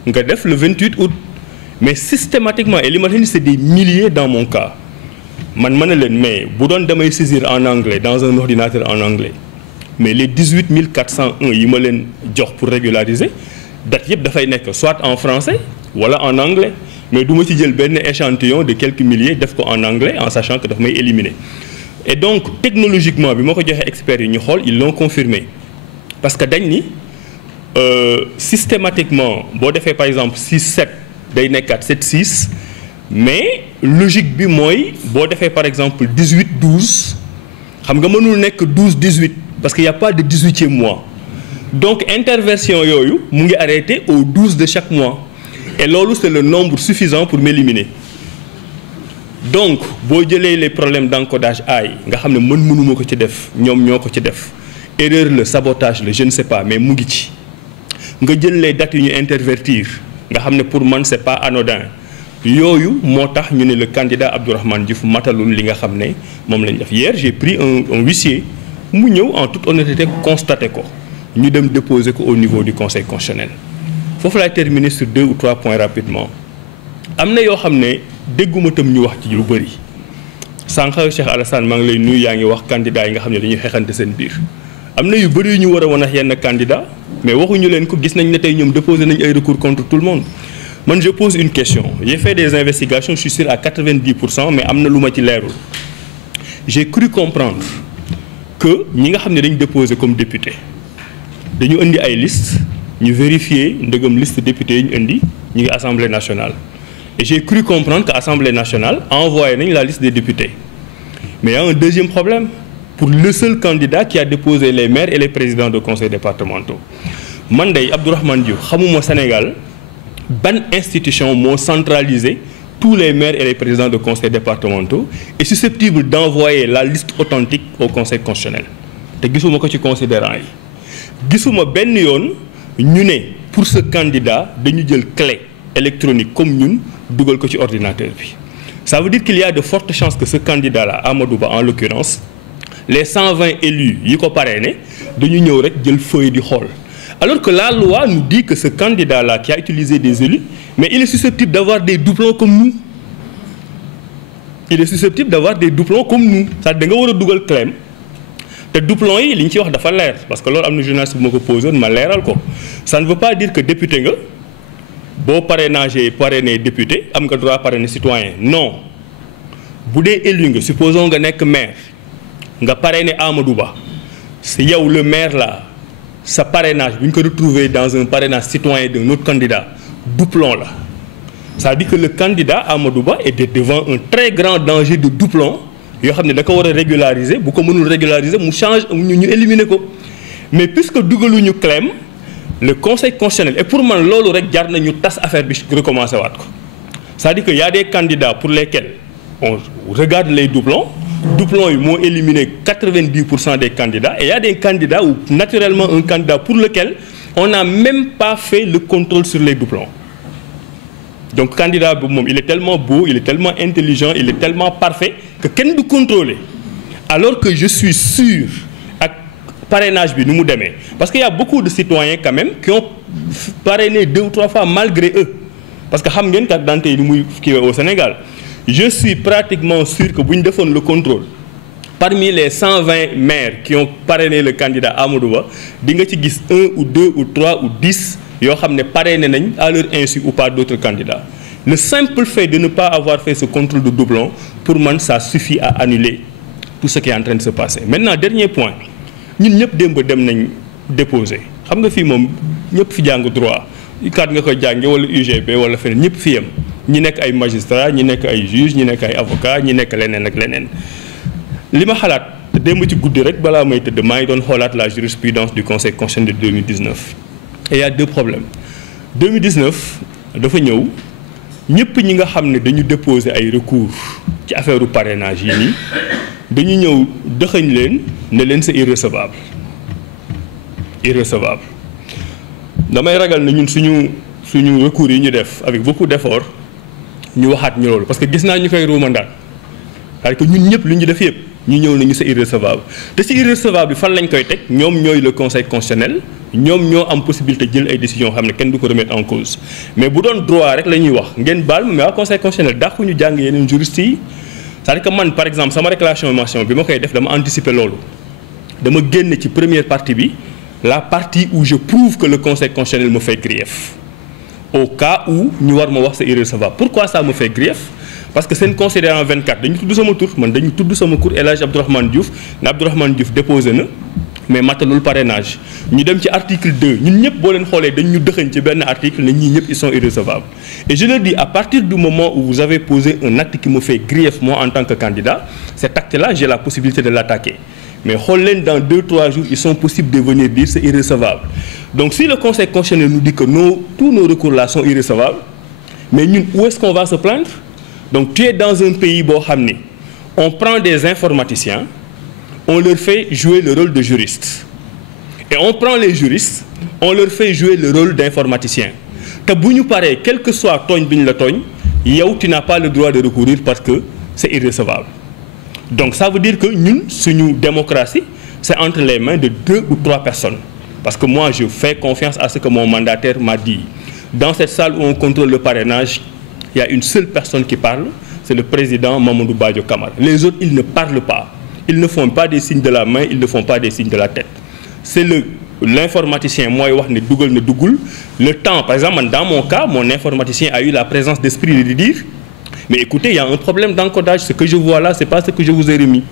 nga def le 28 août mais systématiquement et li ma leen c'est des milliers dans mon cas man mën na leen mais bu doon damay saisir en anglais dans un ordinateur en anglais mais les 18 401 yi ma leen jox pour régulariser date yëpp dafay nekk soit en français wala en anglais mais du ma ci jël benn échantillon de quelques milliers def ko en anglais en sachant que daf may éliminer et donc technologiquement bi ma ko joxee experts yi ñu xool ils l'ont confirmé parce que dañ ni systématiquement boo defee par exemple 6/7 day nekkaat 7/6 mais logique bi mooy boo defee par exemple 18-12 xam nga mënul nekk 12-18 parce qu'il y a pas de 18e mois donc interversion yooyu mu ngi arrêté au 12 de chaque mois et loolu c'est le nombre suffisant pour m'éliminer donc boo jëlee les problèmes d'encodage ay nga xam ne mënuma ko ci def ñoom ñoo ko ci def erreur le sabotage le je ne sais pas mais mu ngi ci nga jël les dates yu ñu intervertir nga xam ne pour man c'est pas anodin yooyu moo tax ñu ne le candidat Abdourahmane Diouf matalul li nga xam ne moom lañ def hier j'ai pris un huissier mu ñëw en toute honnêteté constaté ko ñu dem déposer ko au niveau du conseil constitutionnel foofu laay terminer sur 2 ou 3 points rapidement am na yoo xam ne dégguma tam ñu wax ci lu bëri sànq Cheikh Alassane maa ngi lay nuyu yaa ngi wax candidat yi nga xam ne dañuy xeexante seen biir am na yu bëri yu ñu war a wan ak yenn candidat mais waxuñu leen ko gis nañ ne tey ñoom déposé nañ ay recours contre tout le monde man je pose une question j'ai fait des investigations je suis sûr à 90% mais am na lu ma ci leerul j'ai cru comprendre que ñi nga xam ne dañ déposé comme député dañu indi ay liste ñu vérifier ndëgam liste député yi ñu indi ñu ngi assemblée nationale et j'ai cru comprendre que assemblée nationale envoyé nañ la liste des députés mais il y a un deuxième problème pour le seul candidat qui a déposé les maires et les présidents de conseils départementaux man day Abdourahmane Diouf xamuma Sénégal ban institution moo centralisé tous les maires et les présidents de conseils départementaux est susceptible d'envoyer la liste authentique au conseil constitutionnel te gisuma ko ci considérant yi gisuma benn yoon ñu ne pour ce candidat dañu jël clé électronique comme ñun dugal ko ci ordinateur bi ça veut dire qu'il y a de fortes chances que ce candidat là Amadou Ba en l'occurrence les 120 élus yi ko parrainé dañu ñëw rek jël feuille di xool alors que la loi nous dit que ce candidat là qui a utilisé des élus mais il est susceptible d'avoir des doublons comme nous c'est-à-dire da nga war a dugal clé te doublons yi li ñu ci wax dafa leer parce que loolu am na journaliste bu ma ko posé ma leeral ko ça ne veut pas dire que député nga boo parrainé député am nga droit parrainer citoyen non bu dee élu nga supposons nga nekk maire nga parrainé Amadou Ba c'est yow le maire là sa parrainage bu ñu ko retrouver dans un parrainage citoyen d'un autre candidat doublon la c'est-à-dire que le candidat Amadou Ba est devant un très grand danger de doublon yoo xam ne da ko war a régulariser bu ko mënul régulariser mu change ñu éliminer ko mais puisque dugaluñu clem le conseil constitutionnel et pour man loolu rek jar nañu tas affaire bi recommencer waat ko c'est-à-dire que y a des candidats pour lesquels on regarde les doublons yi moo éliminé 90% des candidats et il y a des candidats où naturellement un candidat pour lequel on n'a même pas fait le contrôle sur les doublons donc candidat bi moom il est tellement beau il est tellement intelligent il est tellement parfait que kenn du contrôler alors que je suis sûr ak parrainage bi ni mu demee parce que y a beaucoup de citoyens quand même qui ont parrainé 2 ou 3 fois malgré eux parce que xam ngeen carte d'identité yi ni muy kii au Sénégal je suis pratiquement sûr que bu ñu defoon le contrôle parmi les 120 maires qui ont parrainé le candidat Amadou Ba di nga ci gis 1 ou 2 ou 3 ou 10 yoo xam ne parrainé nañ à leur insu ou pas d'autres candidats le simple fait de ne pas avoir fait ce contrôle de doublon pour man ça suffit à annuler tout ce qui est en train de se passer maintenant dernier point ñun ñëpp démb dem nañ déposer xam nga fii moom ñëpp fi jàng droit kat nga koy jànge wala UGB wala feneen ñëpp fi yem ñi nekk ay magistrats ñi nekk ay juges ñi nekk ay avocats ñi nekk leneen ak leneen li ma xalaat te démb ci guddi rek balaa may tëdd maa ngi doon xoolaat la jurisprudence du conseil constitutionnel de 2019 et il y a 2 problèmes 2019 dafa ñëw ñëpp ñi nga xam ne dañu déposer ay recours ci affaire u parrainage yi nii dañu ñëw dëxëñ leen ne leen c'est irrecevable damay ragal ne ñun suñu recours yi ñu def avec beaucoup d'efforts ñu waxaat ñu loolu parce que gis naa ñu koy ruumandaat c'est-à-dire que ñun ñëpp lu ñu def yëpp ñu ñëw nañu c'est irrecevable te ci irrecevable bi fan lañ koy teg ñoom ñooy le conseil constitutionnel ñoom ñoo am possibilité jël ay décisions xam ne kenn du ko remettre en cause mais bu doon droit rek la ñuy wax ngeen baal ma mais waa conseil constitutionnel dàqu ñu jàng yeneen juristes yi c'est-à-dire que man par exemple sama réclamation bi ma koy def dama anticiper loolu dama génn ci première partie bi la partie où je prouve que le conseil constitutionnel me fait grief au cas où ñu war ma wax c'est irrecevable pourquoi ça me fait grief parce que seen considérant 24 dañu tudd sama tur man dañu tudd sama cour El Hadj Abdourahmane Diouf ne Abdourahmane Diouf déposé na mais matalul parrainage ñu dem ci article 2 ñun ñëpp boo leen xoolee dañ ñu dëxañ ci benn article ne ñii ñëpp ils sont irrecevables et je le dis à partir du moment où vous avez posé un acte qui me fait grief moi en tant que candidat cet acte-là j'ai la possibilité de l'attaquer mais xool leen dans 2-3 jours ils sont possibles de venir dire c'est irrecevable donc si le conseil constitutionnel nous dit que tous nos recours là sont irrecevables mais ñun où est-ce qu'on va se plaindre donc tu es dans un pays boo xam ni on prend des informaticiens on leur fait jouer le rôle de juriste et on prend les juristes on leur fait jouer le rôle d'informaticien te bu ñu paree quel que soit tooñ bi ñu la tooñ yow tu n'as pas le droit de recourir parce que c'est irrecevable donc ça veut dire que ñun suñu démocratie c'est entre les mains de 2 ou 3 personnes parce que moi je fais confiance à ce que mon mandataire m'a dit dans cette salle où on contrôle le parrainage il y a une seule personne qui parle c'est le président Mamadou Badio Camara les autres ils ne parlent pas ils ne font pas des signes de la main ils ne font pas des signes de la tête c'est l'informaticien mooy wax ne dugal na duggul le temps par exemple dans mon cas mon informaticien a eu la présence d'esprit de dire mais écoutez il y a un problème d'encodage ce que je vois là c'est pas ce que je vous ai remis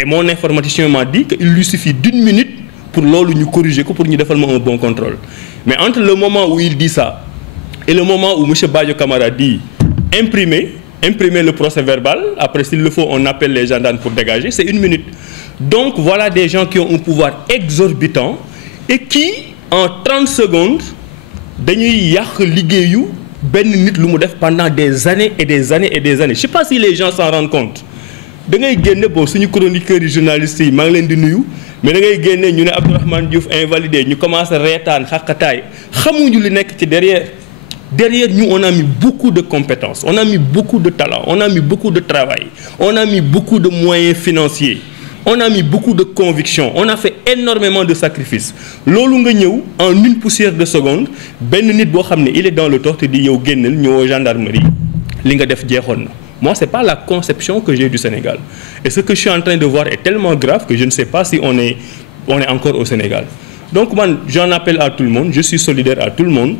et mon informaticien m'a dit qu'il lui suffit d'1 minute pour loolu ñu corriger ko pour ñu defal ma un bon contrôle mais entre le moment où il dit ça et le moment où monsieur Badio Camara dit imprimer le procès-verbal après s'il le faut on appelle les gendarmes pour dégager c'est 1 minute donc voilà des gens qui ont un pouvoir exorbitant et qui en 30 secondes dañuy yàq liggéeyu benn nit lu mu def pendant des années et des années et des années je sais pas si les gens s'en rendent compte da ngay génne bon suñu chroniqueurs yi journalistes yi maa ngi leen di nuyu mais da ngay génne ñu ne Abdourahmane Diouf invalidé ñu commencé reetaan xaqataay xamuñu li nekk ci derrière nous on a mis beaucoup de compétences on a mis beaucoup de talent on a mis beaucoup de travail on a mis beaucoup de moyens financiers on a mis beaucoup de conviction on a fait énormément de sacrifices loolu nga ñëw en 1 poussière de seconde benn nit boo xam ne il est dans le tort te di yow génnal ñëwoo gendarmerie li nga def jeexoon na moi c'est pas la conception que j'ai du Sénégal et ce que je suis en train de voir est tellement grave que je ne sais pas si on est encore au Sénégal donc man j'en appelle à tout le monde je suis solidaire à tout le monde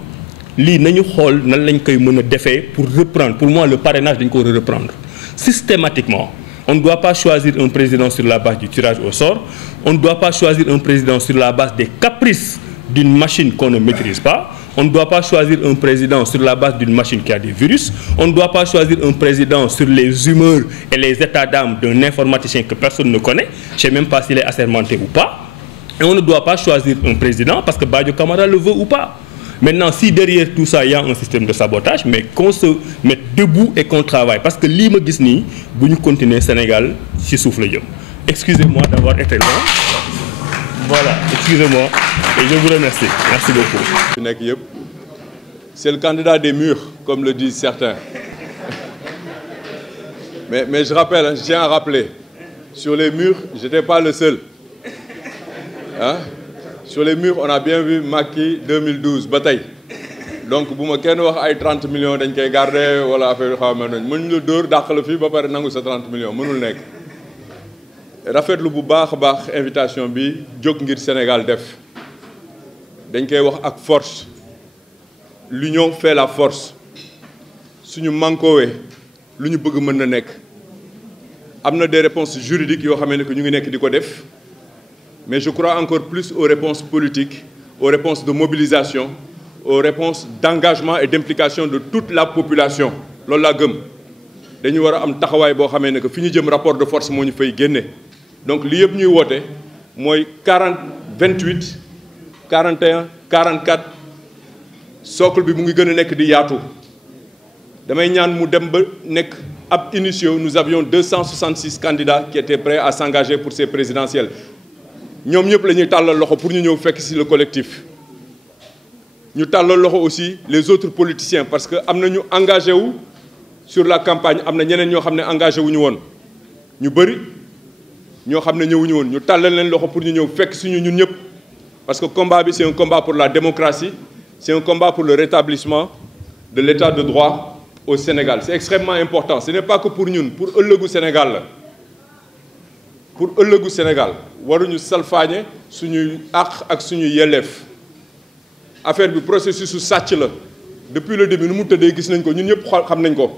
lii nañu xool nan lañ koy mën a defee pour reprendre pour moi le parrainage dañ ko war a reprendre systématiquement on ne doit pas choisir un président sur la base du tirage au sort on ne doit pas choisir un président sur la base des caprices d'une machine qu'on ne maîtrise pas on ne doit pas choisir un président sur la base d'une machine qui a des virus on ne doit pas choisir un président sur les humeurs et les états d'âme d'un informaticien que personne ne connaît je sais même pas s'il est assermenté ou pas et on ne doit pas choisir un président parce que Badio Camara le veut ou pas maintenant si derrière tout ça il y a un système de sabotage mais qu'on se mette debout et qu'on travaille parce que lii ma gis nii bu ñu continuer Sénégal ci suuf la jëm excusez-moi d'avoir été long voilà excusez-moi et je vous remercie merci beaucoup. fi nekk yëpp c'est le candidat des murs comme le disent certains mais je rappelle je tiens à rappeler sur les murs j'étais pas le seul hein. Sur les murs on a bien vu Macky 2012 ba tey donc bu ma kenn wax ay 30 millions dañ koy garder wala affaire xaw ma nañ mën la dóor dàq la fii ba pare nangu sa 30 millions mënul nekk rafetlu bu baax a baax invitation bi jóg ngir Sénégal def dañ koy wax ak force l'union fait la force suñu mankoowee lu ñu bëgg mën na nekk am na des réponses juridiques yoo xam ne que ñu ngi nekk di ko def mais je crois encore plus aux réponses politiques, aux réponses de mobilisation, aux réponses d'engagement et d'implication de toute la population. loolu laa gëm dañu war a am taxawaay boo xamee ne que fi ñu jëm rapport de force moo ñu fay génne donc li yëpp ñuy woote mooy 28 41 44 socle bi mu ngi gën a nekk di yaatu damay ñaan mu dem ba nekk ab initio nous avions 266 candidats qui étaient prêts à s'engager pour ces présidentielles ñoom ñëpp la ñuy tàllal loxo pour ñu ñëw fekk ci le collectif ñu tàllal loxo aussi les autres politiciens parce que am na ñu engagé wu sur la campagne am na ñeneen ñoo xam ne engagé wu ñu woon ñu bëri ñoo xam ne ñëwuñu woon ñu tàllal leen loxo pour ñu ñëw fekk suñu ñun ñëpp parce que combat bi c'est un combat pour la démocratie c'est un combat pour le rétablissement de l'état de droit au Sénégal c'est extrêmement important ce n'est pas que pour ñun pour ëllëgu Sénégal la pour ëllëgu Sénégal waruñu salfaañe suñuy àq ak suñuy yelleef affaire bi processus su sàcc la depuis le début nu mu tëddee gis nañ ko ñun ñëpp xam nañ ko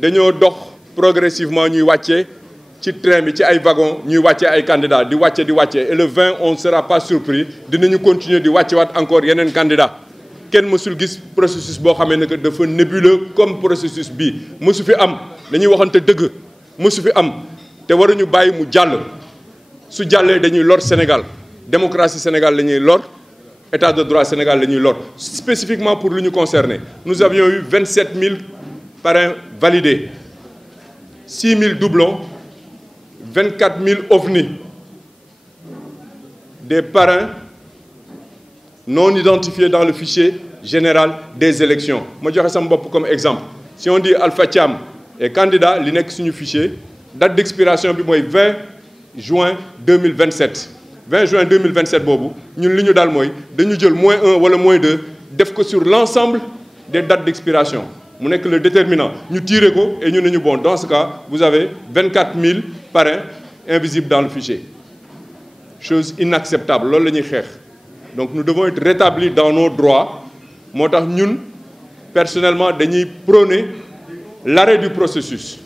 dañoo dox progressivement ñuy wàccee ci train bi ci ay wagon ñuy wàccee ay candidats di wàcce et le 20 on ne sera pas surpris dinañu continuer di wàccewaat encore yeneen candidats kenn mësul gis processus boo xamee ne que dafa nébuleux comme processus bii mësu fi am dañuy waxante dëgg mësu fi am te waruñu bàyyi mu jàll su jàllee dañuy lor Sénégal démocratie Sénégal la ñuy lor état de droit Sénégal la ñuy lor spécifiquement pour lu ñu concerné nous avions eu 27 000 parrains validés 6 000 doublons 24 000 OVNI des parrains non identifiés dans le fichier général des élections ma joxe sama bopp comme exemple si on dit Alpha Thiam est candidat li nekk suñu fichier date d'expiration bi mooy 20 juin 2027 20 juin 2027 boobu ñun li ñu daal mooy dañu jël -1 wala -2 def ko sur l'ensemble des dates d'expiration mu nekk le déterminant ñu tiré ko et ñu ne ñu bon dans ce cas vous avez 24 000 parrains invisibles dans le fichier chose inacceptable loolu la ñuy xeex donc nous devons être rétablis dans nos droits moo tax ñun personnellement dañuy prôner l'arrêt du processus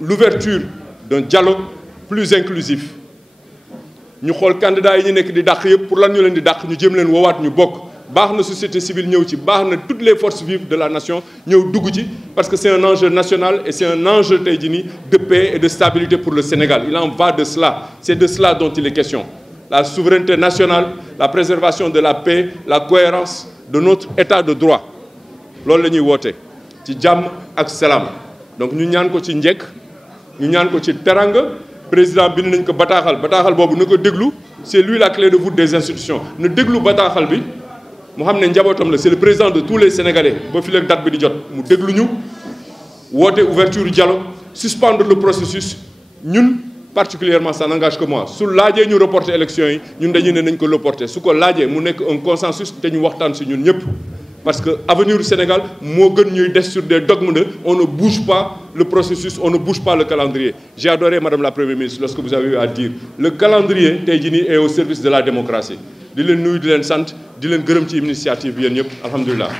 l'ouverture d'un dialogue plus inclusif ñu xool candidats yi ñu nekk di dàq yëpp pour lan ñu leen di dàq ñu jëm leen woowaat ñu bokk baax na société civile ñëw ci baax na toutes les forces vives de la nation ñëw dugg ci parce que c'est un enjeu national et c'est un enjeu tey jii nii de paix et de stabilité pour le Sénégal il en va de cela c'est de cela dont il est question la souveraineté nationale la préservation de la paix la cohérence de notre état de droit loolu la ñuy woote ci jàmm ak salaam donc ñu ñaan ko ci njëkk ñu ñaan ko ci teranga président bind nañ ko bataaxal boobu na ko déglu c'est lui la clé de voûte des institutions na déglu bataaxal bi mu xam ne njabootam la c'est le président de tous les Sénégalais ba fi leeg date bi di jot mu déglu ñu woote ouverture dialogue suspendre le processus ñun particulièrement ça n'engage que moi su laajee ñu reporter élection yi ñun dañu ne nañ ko reporter su ko laajee mu nekk un consensus te ñu waxtaan si ñun ñëpp parce que avenir du Sénégal moo gën ñuy des sur des dogmes de on ne bouge pas le processus on ne bouge pas le calendrier j'ai adoré madame la première ministre lorsque vous avez eu à dire le calendrier tey jii nii est au service de la démocratie di leen nuyu di leen sant di leen gërëm ci initiative bi yéen ñëpp alhamdulilah